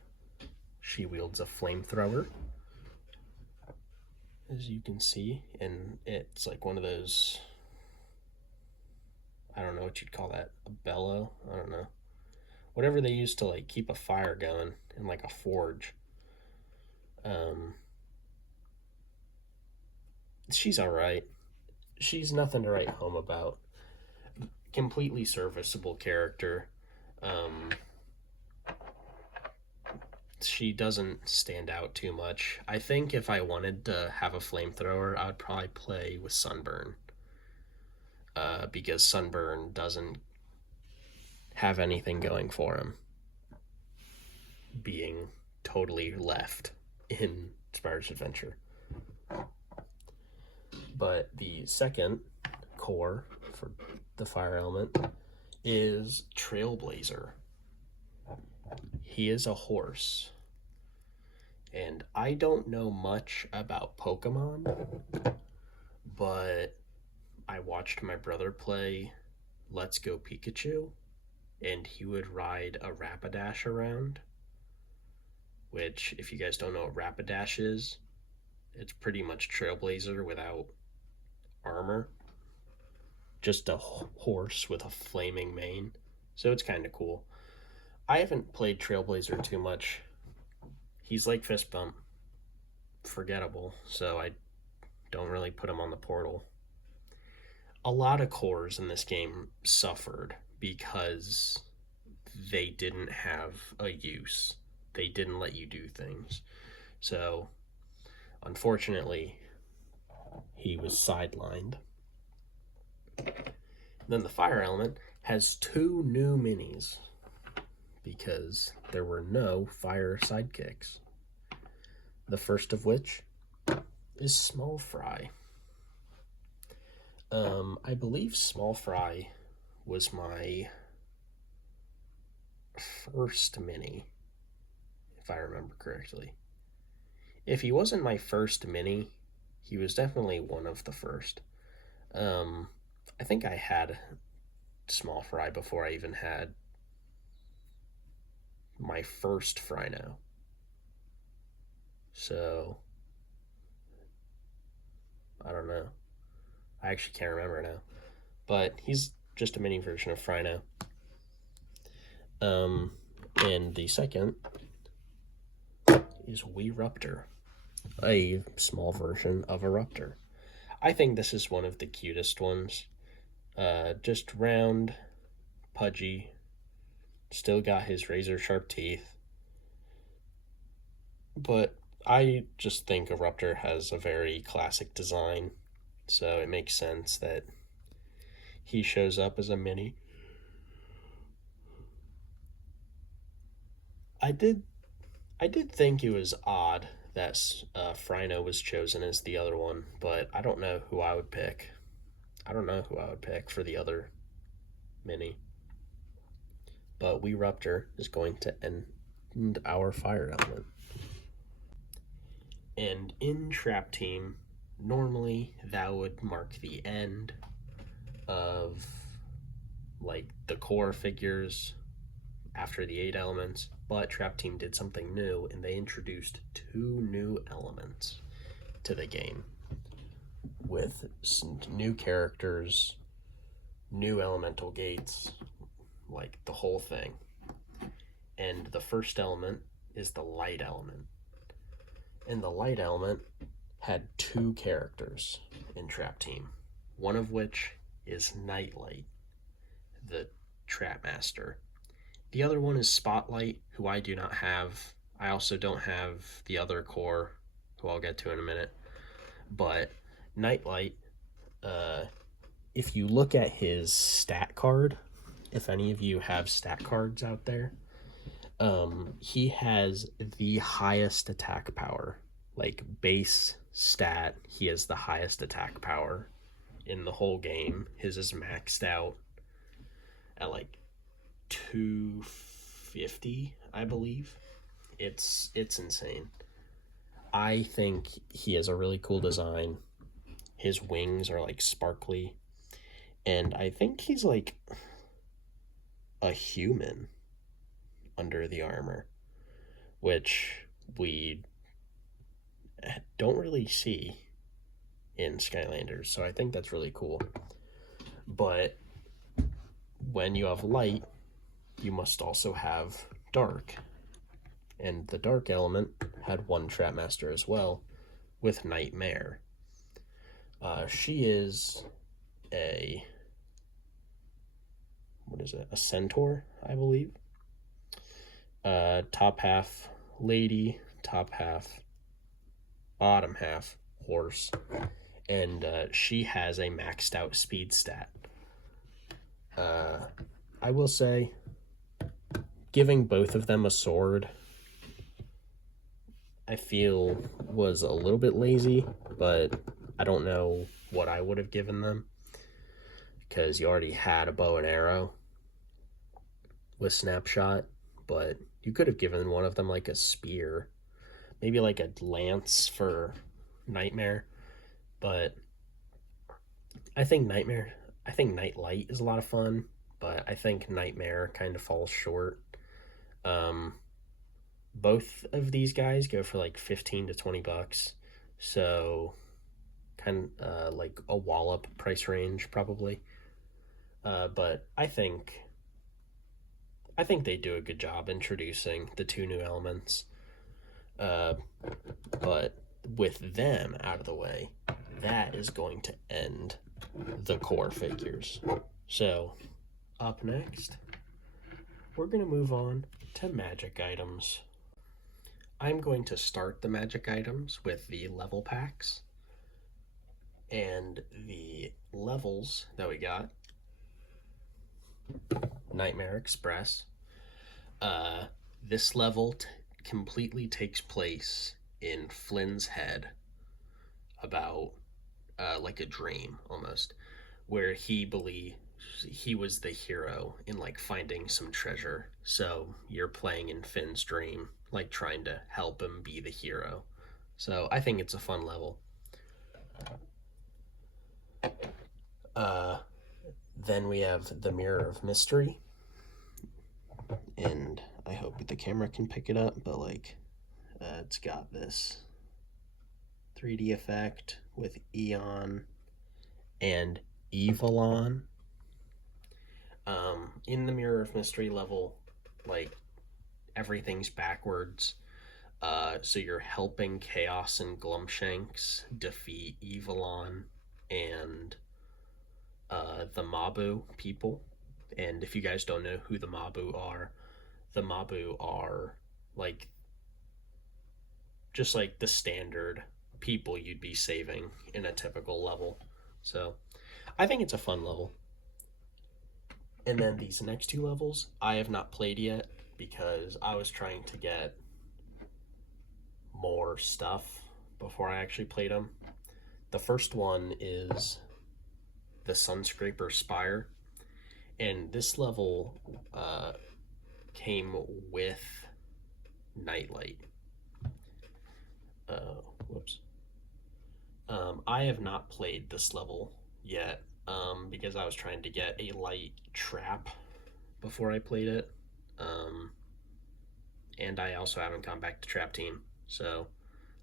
She wields a flamethrower, as you can see, and it's like one of those, I don't know what you'd call that, a bellow? I don't know. Whatever they use to, like, keep a fire going in, like, a forge. She's alright. She's nothing to write home about. Completely serviceable character. She doesn't stand out too much. I think if I wanted to have a flamethrower, I would probably play with Sunburn. Because Sunburn doesn't have anything going for him, being totally left in Spyro's Adventure. But the second core for the fire element is Trailblazer. He is a horse, And I don't know much about Pokemon, but I watched my brother play Let's Go Pikachu, and he would ride a Rapidash around, which, if you guys don't know what Rapidash is, it's pretty much Trailblazer without armor. Just a horse with a flaming mane. So it's kind of cool. I haven't played Trailblazer too much. He's like Fist Bump, forgettable, so I don't really put him on the portal. A lot of cores in this game suffered because they didn't have a use. They didn't let you do things. So, unfortunately, he was sidelined. Then the fire element has 2 new minis because there were no fire sidekicks. The first of which is Small Fry. I believe Small Fry was my first mini, if I remember correctly. If he wasn't my first mini, he was definitely one of the first. I think I had Small Fry before I even had my first Frino. So, I don't know. I actually can't remember now. But he's just a mini version of Frino. And the second is Weeruptor, a small version of a Ruptor. I think this is one of the cutest ones. Just round, pudgy, still got his razor sharp teeth. But I just think a Ruptor has a very classic design, so it makes sense that he shows up as a mini. I did think it was odd that Frino was chosen as the other one, but I don't know who I would pick. I don't know who I would pick for the other mini. But Weeruptor is going to end our fire element. And in Trap Team, normally that would mark the end of like the core figures after the 8 elements, but Trap Team did something new and they introduced 2 new elements to the game with new characters, new elemental gates, like the whole thing. And the first element is the light element. And the light element had 2 characters in Trap Team, one of which is Nightlight, the Trap Master. The other one is Spotlight, who I do not have. I also don't have the other core, who I'll get to in a minute. But Nightlight, if you look at his stat card, if any of you have stat cards out there, he has the highest attack power. Like base stat, he has the highest attack power in the whole game. His is maxed out at like 250, I believe. It's insane. I think he has a really cool design. His wings are like sparkly, and I think he's like a human under the armor, which we don't really see in Skylanders, so I think that's really cool. But when you have light, you must also have dark, and the dark element had 1 Trap Master as well, with Nightmare. She is a centaur, I believe. Top half lady, top half, bottom half horse, and she has a maxed out speed stat. I will say, giving both of them a sword, I feel was a little bit lazy, but I don't know what I would have given them, because you already had a bow and arrow with Snapshot, but you could have given one of them like a spear. maybe like a lance for Nightmare, but I think Nightlight is a lot of fun, but I think Nightmare kind of falls short. Um, both of these guys go for like 15 to 20 bucks, so kind of like a wallop price range probably. But I think they do a good job introducing the two new elements. Uh, but with them out of the way, that is going to end the core figures. So, up next, we're going to move on to magic items. I'm going to start the magic items with the level packs. And the levels that we got: Nightmare Express. This level completely takes place in Flynn's head, about like a dream almost, where he believes he was the hero in like finding some treasure. So you're playing in Finn's dream, like trying to help him be the hero. So I think it's a fun level. Then we have the Mirror of Mystery, and I hope the camera can pick it up, but like it's got this 3D effect with Eon and Evelon. In the Mirror of Mystery level, like everything's backwards. So you're helping Chaos and Glumshanks defeat Evelon and the Mabu people. And if you guys don't know who the Mabu are like just like the standard people you'd be saving in a typical level. So I think it's a fun level. And then these next two levels I have not played yet because I was trying to get more stuff before I actually played them. The first one is the Sunscraper Spire, and this level came with Nightlight. Whoops. I have not played this level yet because I was trying to get a light trap before I played it. And I also haven't gone back to Trap Team. So,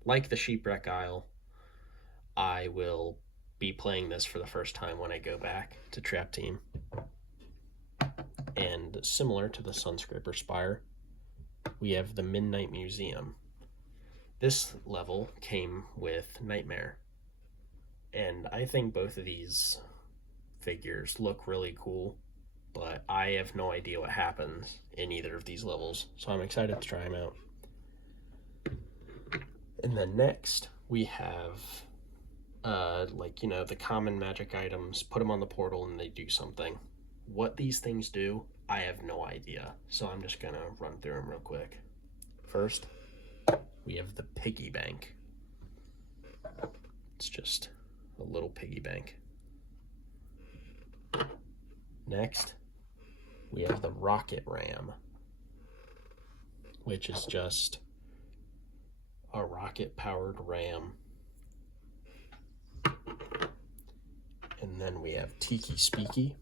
like the Sheepwreck Isle, I will be playing this for the first time when I go back to Trap Team. And similar to the Sunscraper Spire, we have the Midnight Museum. This level came with Nightmare, and I think both of these figures look really cool, but I have no idea what happens in either of these levels, so I'm excited to try them out. And then next, we have the common magic items, put them on the portal and they do something. What these things do, I have no idea, so I'm just gonna run through them real quick. First, we have the piggy bank. It's just a little piggy bank. Next, we have the rocket ram, which is just a rocket-powered ram. And then we have Tiki Speaky,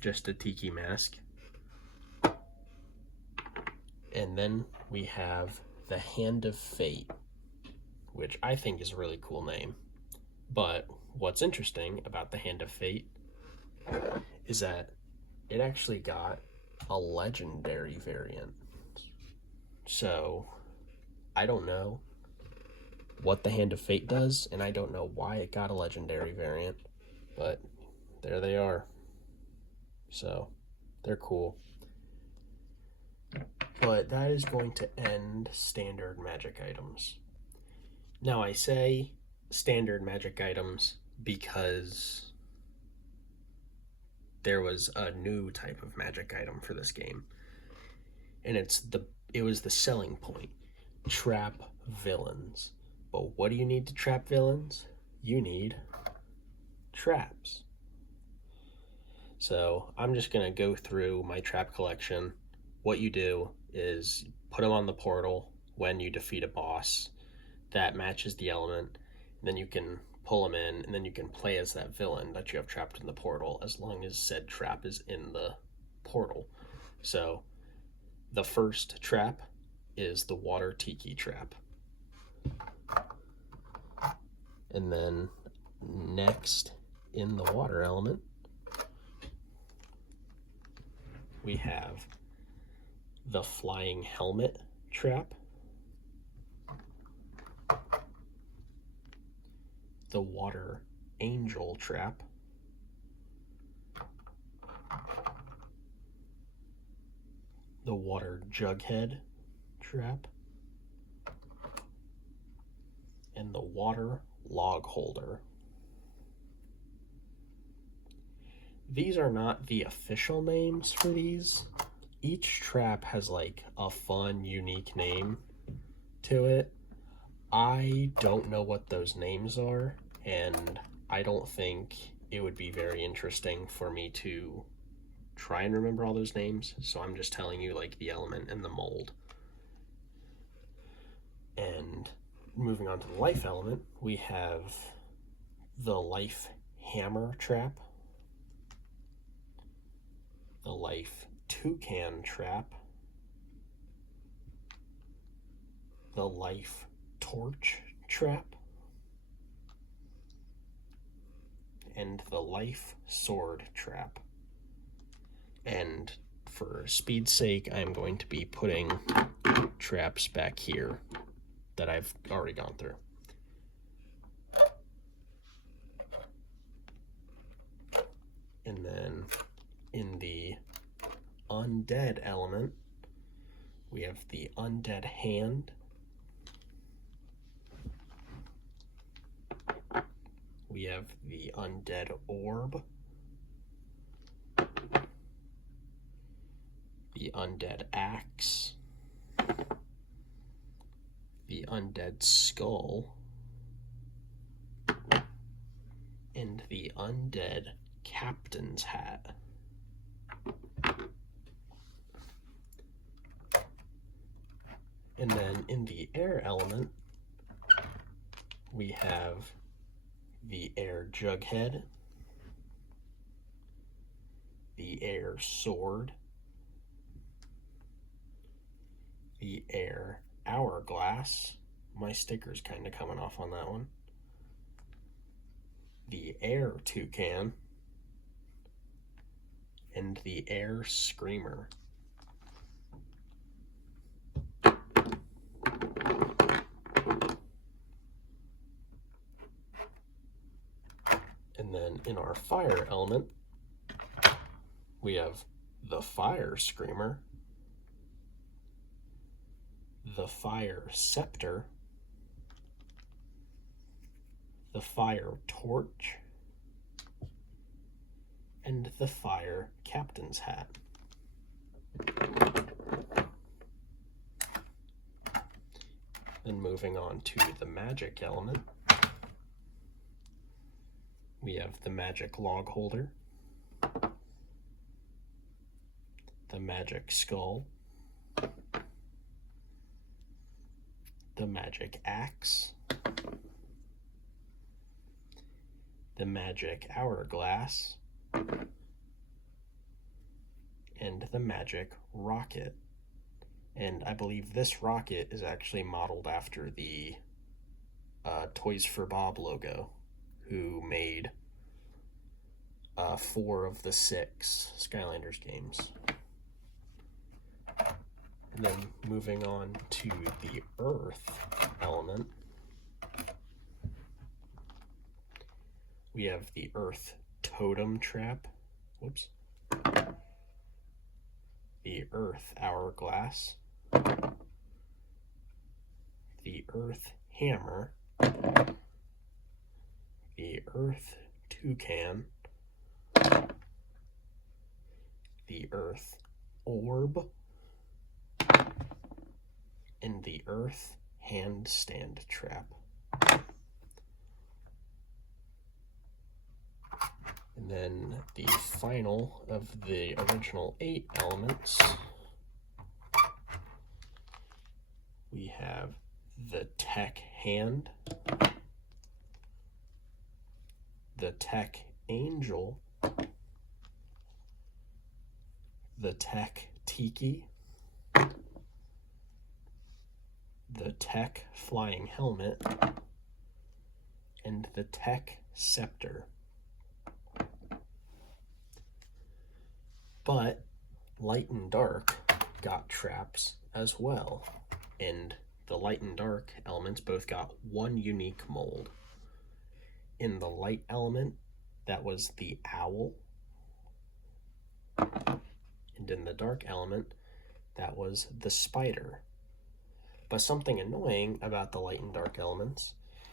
just a tiki mask. And then we have the Hand of Fate, which I think is a really cool name. But what's interesting about the Hand of Fate is that it actually got a legendary variant. So I don't know what the Hand of Fate does, and I don't know why it got a legendary variant, but there they are. So they're cool. But that is going to end standard magic items. Now I say standard magic items because there was a new type of magic item for this game, and it was the selling point: trap villains. But what do you need to trap villains? You need traps. So I'm just gonna go through my trap collection. What you do is put them on the portal when you defeat a boss that matches the element. And then you can pull them in, and then you can play as that villain that you have trapped in the portal as long as said trap is in the portal. So the first trap is the water tiki trap. And then next in the water element, we have the flying helmet trap, the water angel trap, the water jughead trap, and the water log holder. These are not the official names for these. Each trap has like a fun, unique name to it. I don't know what those names are, and I don't think it would be very interesting for me to try and remember all those names, so I'm just telling you like the element and the mold. And moving on to the life element, we have the life hammer trap, the life toucan trap, the life torch trap, and the life sword trap. And for speed's sake, I'm going to be putting traps back here that I've already gone through. And then in the undead element, we have the undead hand, we have the undead orb, the undead axe, the undead skull, and the undead captain's hat. And then in the air element, we have the air jughead, the air sword, the air hourglass. My sticker's kind of coming off on that one. The air toucan, and the air screamer. And then in our fire element, we have the fire screamer, the fire scepter, the fire torch, and the fire captain's hat. Then moving on to the magic element, we have the magic log holder, the magic skull, the magic axe, the magic hourglass, and the magic rocket. And I believe this rocket is actually modeled after the Toys for Bob logo, who made 4 of the 6 Skylanders games. And then moving on to the earth element, we have the earth totem trap, the earth hourglass, the earth hammer, the earth toucan, the earth orb, and the earth handstand trap. And then the final of the original 8 elements, we have the Tech Hand, the Tech Angel, the Tech Tiki, the Tech Flying Helmet, and the Tech Scepter. But Light and Dark got traps as well, and the Light and Dark elements both got one unique mold. In the Light element, that was the Owl, and in the Dark element, that was the Spider. But something annoying about the Light and Dark elements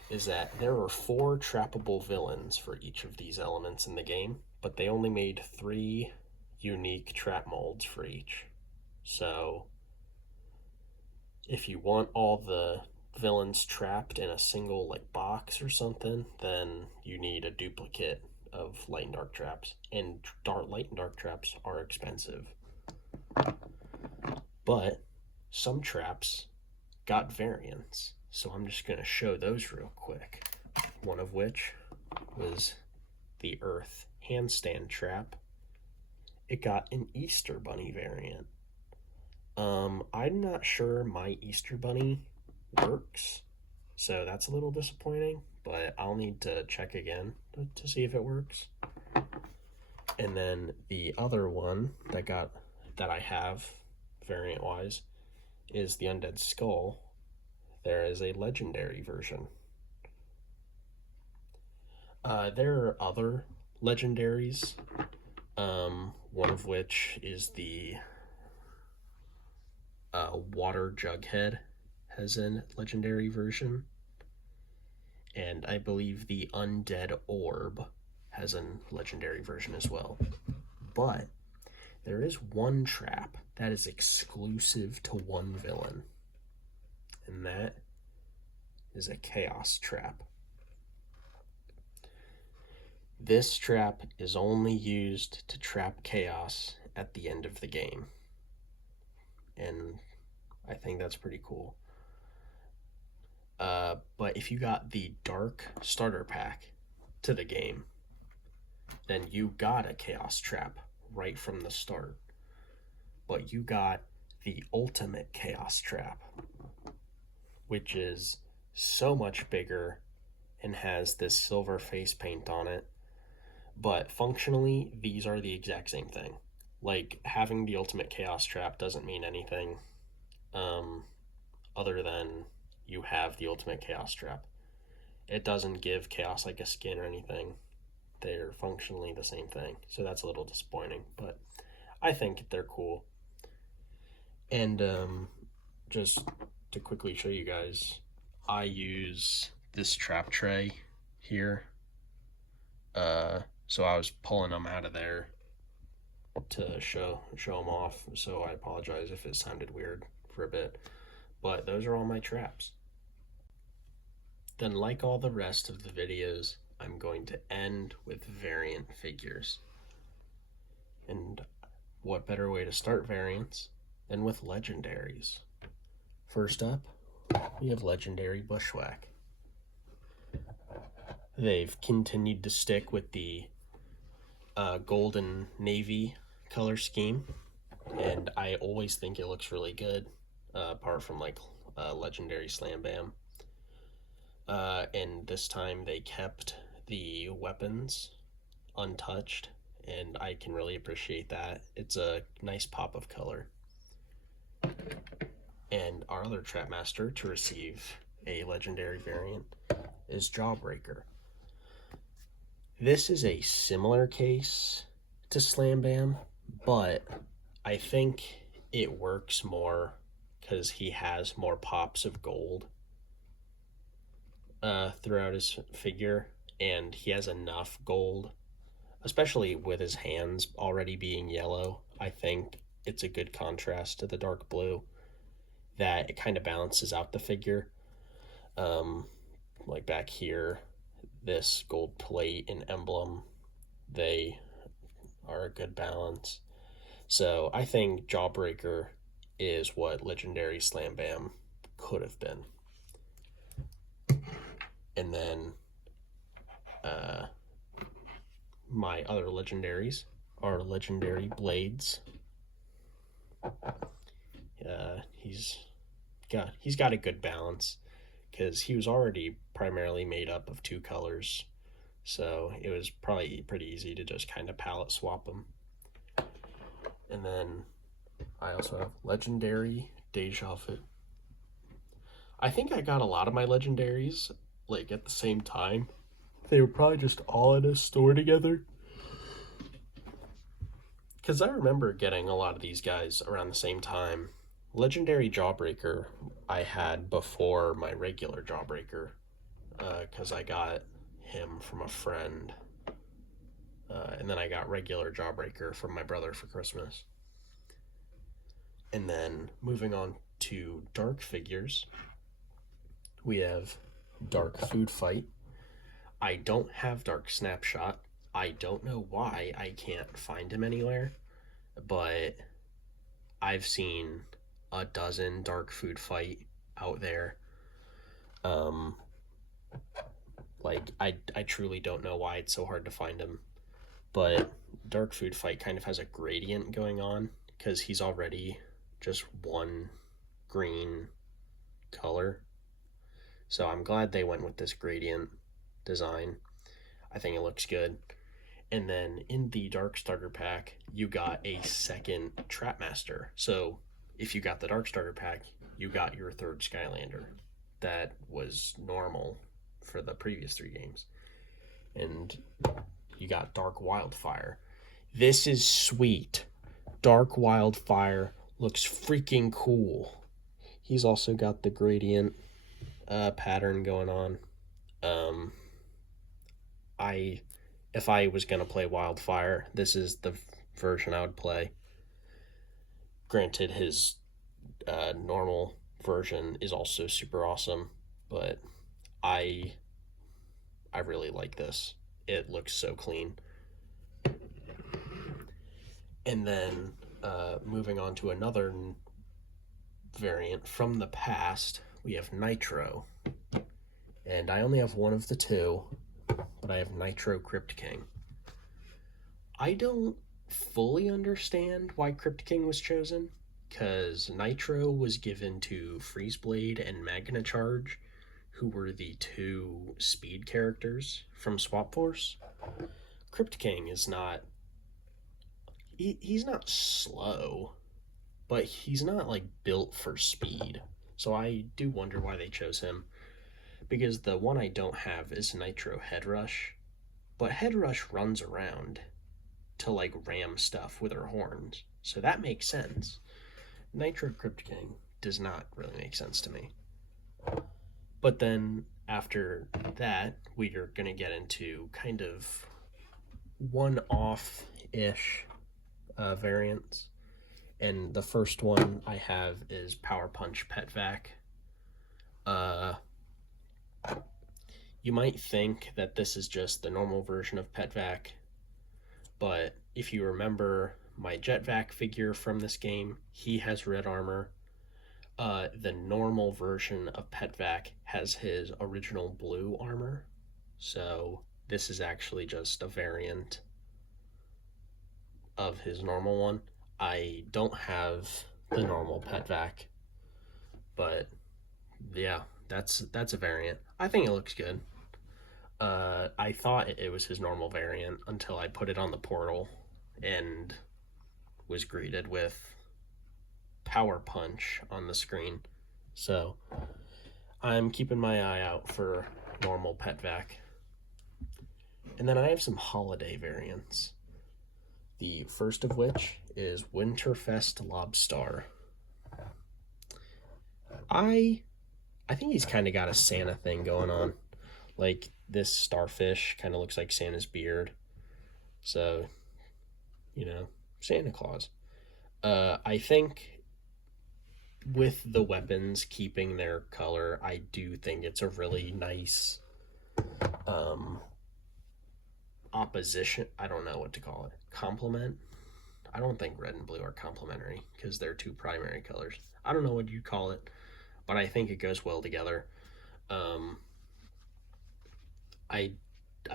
is that there are 4 trappable villains for each of these elements in the game, but they only made 3 unique trap molds for each. So if you want all the villains trapped in a single like box or something, then you need a duplicate of Light and Dark traps, and Light and Dark traps are expensive. But some traps got variants, so I'm just going to show those real quick. One of which was the Earth handstand trap. It got an Easter Bunny variant. I'm not sure my Easter Bunny works, so that's a little disappointing, but I'll need to check again to see if it works. And then the other one that I have variant wise is the Undead Skull. There is a legendary version. There are other legendaries, one of which is the Water Jughead has a legendary version, and I believe the Undead Orb has a legendary version as well. But there is one trap that is exclusive to one villain, and that is a Chaos Trap. This trap is only used to trap Chaos at the end of the game, and I think that's pretty cool. But if you got the Dark Starter Pack to the game, then you got a Chaos Trap right from the start. But you got the Ultimate Chaos Trap, which is so much bigger and has this silver face paint on it. But functionally, these are the exact same thing. Like, having the Ultimate Chaos Trap doesn't mean anything other than you have the Ultimate Chaos Trap. It doesn't give Chaos like a skin or anything. They're functionally the same thing, so that's a little disappointing, but I think they're cool. And just to quickly show you guys, I use this trap tray here. So I was pulling them out of there to show them off, so I apologize if it sounded weird for a bit, but those are all my traps. Then, like all the rest of the videos, I'm going to end with variant figures. And what better way to start variants than with legendaries? First up, we have Legendary Bushwhack. They've continued to stick with the gold and navy color scheme, and I always think it looks really good, apart from like Legendary Slam Bam. And this time they kept the weapons untouched, and I can really appreciate that. It's a nice pop of color. And our other Trapmaster to receive a legendary variant is Jawbreaker. This is a similar case to Slam Bam, but I think it works more because he has more pops of gold throughout his figure, and he has enough gold, especially with his hands already being yellow. I think it's a good contrast to the dark blue, that it kind of balances out the figure. Like back here, this gold plate and emblem, they are a good balance. So I think Jawbreaker is what Legendary Slam Bam could have been. And then my other legendaries are legendary blades. He's got a good balance because he was already primarily made up of 2 colors, so it was probably pretty easy to just kind of palette swap them. And then I also have legendary Deja Vu. I think I got a lot of my legendaries like at the same time. They were probably just all in a store together. Because I remember getting a lot of these guys around the same time. Legendary Jawbreaker I had before my regular Jawbreaker, because I got him from a friend. And then I got regular Jawbreaker from my brother for Christmas. And then moving on to dark figures, we have Dark Food Fight. I don't have Dark Snapshot. I don't know why I can't find him anywhere, but I've seen a dozen Dark Food Fight out there. I truly don't know why it's so hard to find him, but Dark Food Fight kind of has a gradient going on because he's already just one green color. So I'm glad they went with this gradient design. I think it looks good. And then in the Dark Starter Pack, you got a second Trapmaster. So if you got the Dark Starter Pack, you got your third Skylander. That was normal for the previous 3 games. And you got Dark Wildfire. This is sweet. Dark Wildfire looks freaking cool. He's also got the gradient pattern going on. If I was going to play Wildfire, this is the version I would play. Granted, his normal version is also super awesome, but I really like this. It looks so clean. And then moving on to another variant from the past, we have Nitro. And I only have one of the 2, but I have Nitro Crypt King. I don't fully understand why Crypt King was chosen, because Nitro was given to Freezeblade and Magna Charge, who were the 2 speed characters from Swap Force. Crypt King is not... He's not slow, but he's not, like, built for speed. So I do wonder why they chose him. Because the one I don't have is Nitro Head Rush, but Head Rush runs around to, like, ram stuff with her horns. So that makes sense. Nitro Crypt King does not really make sense to me. But then after that, we are going to get into kind of one-off-ish variants. And the first one I have is Power Punch Pet Vac. You might think that this is just the normal version of Pet Vac, but if you remember my Jet Vac figure from this game, he has red armor. The normal version of Pet Vac has his original blue armor, so this is actually just a variant of his normal one. I don't have the normal Pet Vac, but yeah, that's a variant. I think it looks good. I thought it was his normal variant until I put it on the portal and was greeted with Power Punch on the screen. So I'm keeping my eye out for normal Pet Vac. And then I have some holiday variants. The first of which is Winterfest Lobstar. I think he's kind of got a Santa thing going on. Like, this starfish kind of looks like Santa's beard. So, Santa Claus. I think with the weapons keeping their color, I do think it's a really nice opposition. I don't know what to call it. Complement? I don't think red and blue are complementary because they're 2 primary colors. I don't know what you'd call it, but I think it goes well together. I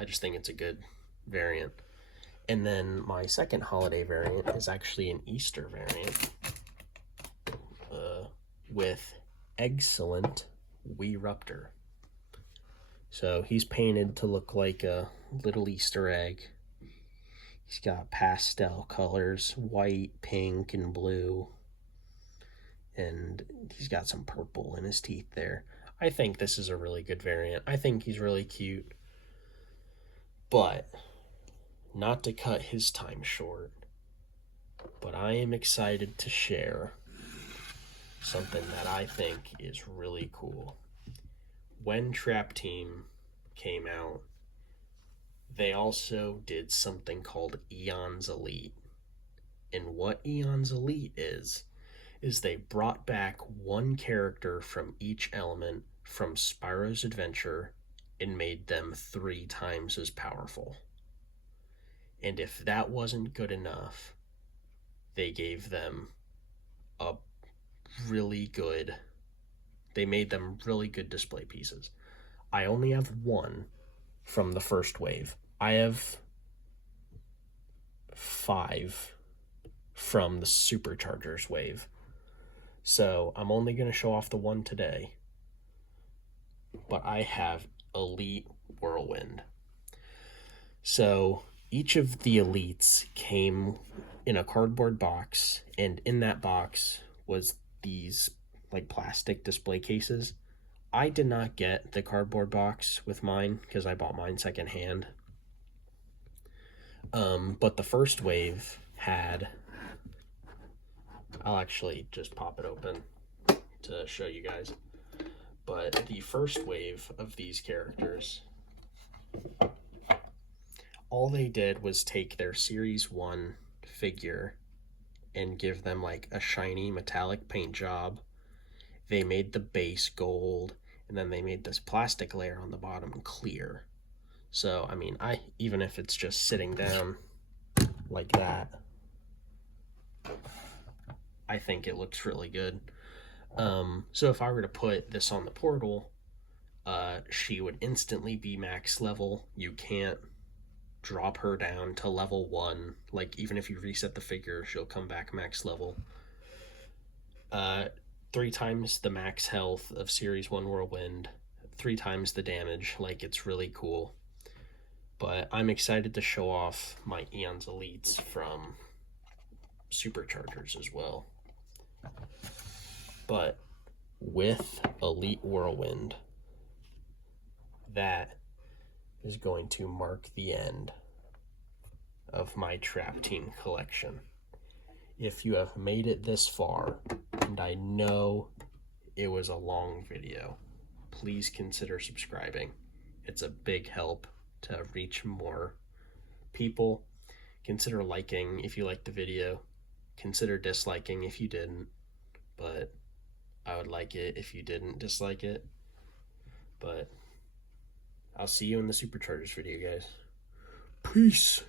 just think it's a good variant. And then my second holiday variant is actually an Easter variant with excellent Weeruptor. So he's painted to look like a little Easter egg. He's got pastel colors, white, pink, and blue. And he's got some purple in his teeth there. I think this is a really good variant. I think he's really cute. But, not to cut his time short, but I am excited to share something that I think is really cool. When Trap Team came out, they also did something called Eon's Elite. And what Eon's Elite is they brought back one character from each element from Spyro's Adventure and made them 3 times as powerful. And if that wasn't good enough, they gave them a really good, they made them really good display pieces. I only have one from the first wave. I have 5 from the Superchargers wave. So I'm only going to show off the one today. But I have Elite Whirlwind. So each of the elites came in a cardboard box, and in that box was these like plastic display cases. I did not get the cardboard box with mine because I bought mine secondhand. But the first wave had, I'll actually just pop it open to show you guys. But the first wave of these characters, all they did was take their Series 1 figure and give them like a shiny metallic paint job. They made the base gold, and then they made this plastic layer on the bottom clear. So, I mean, even if it's just sitting down like that, I think it looks really good. So if I were to put this on the portal, she would instantly be max level. You can't drop her down to level 1. Like, even if you reset the figure, she'll come back max level. 3 times the max health of Series 1 Whirlwind, 3 times the damage. Like, it's really cool. But I'm excited to show off my Eon's Elites from Superchargers as well. But with Elite Whirlwind, that is going to mark the end of my Trap Team collection. If you have made it this far, and I know it was a long video, please consider subscribing. It's a big help to reach more people. Consider liking if you liked the video. Consider disliking if you didn't, but I would like it if you didn't dislike it. But I'll see you in the Superchargers video, guys. Peace.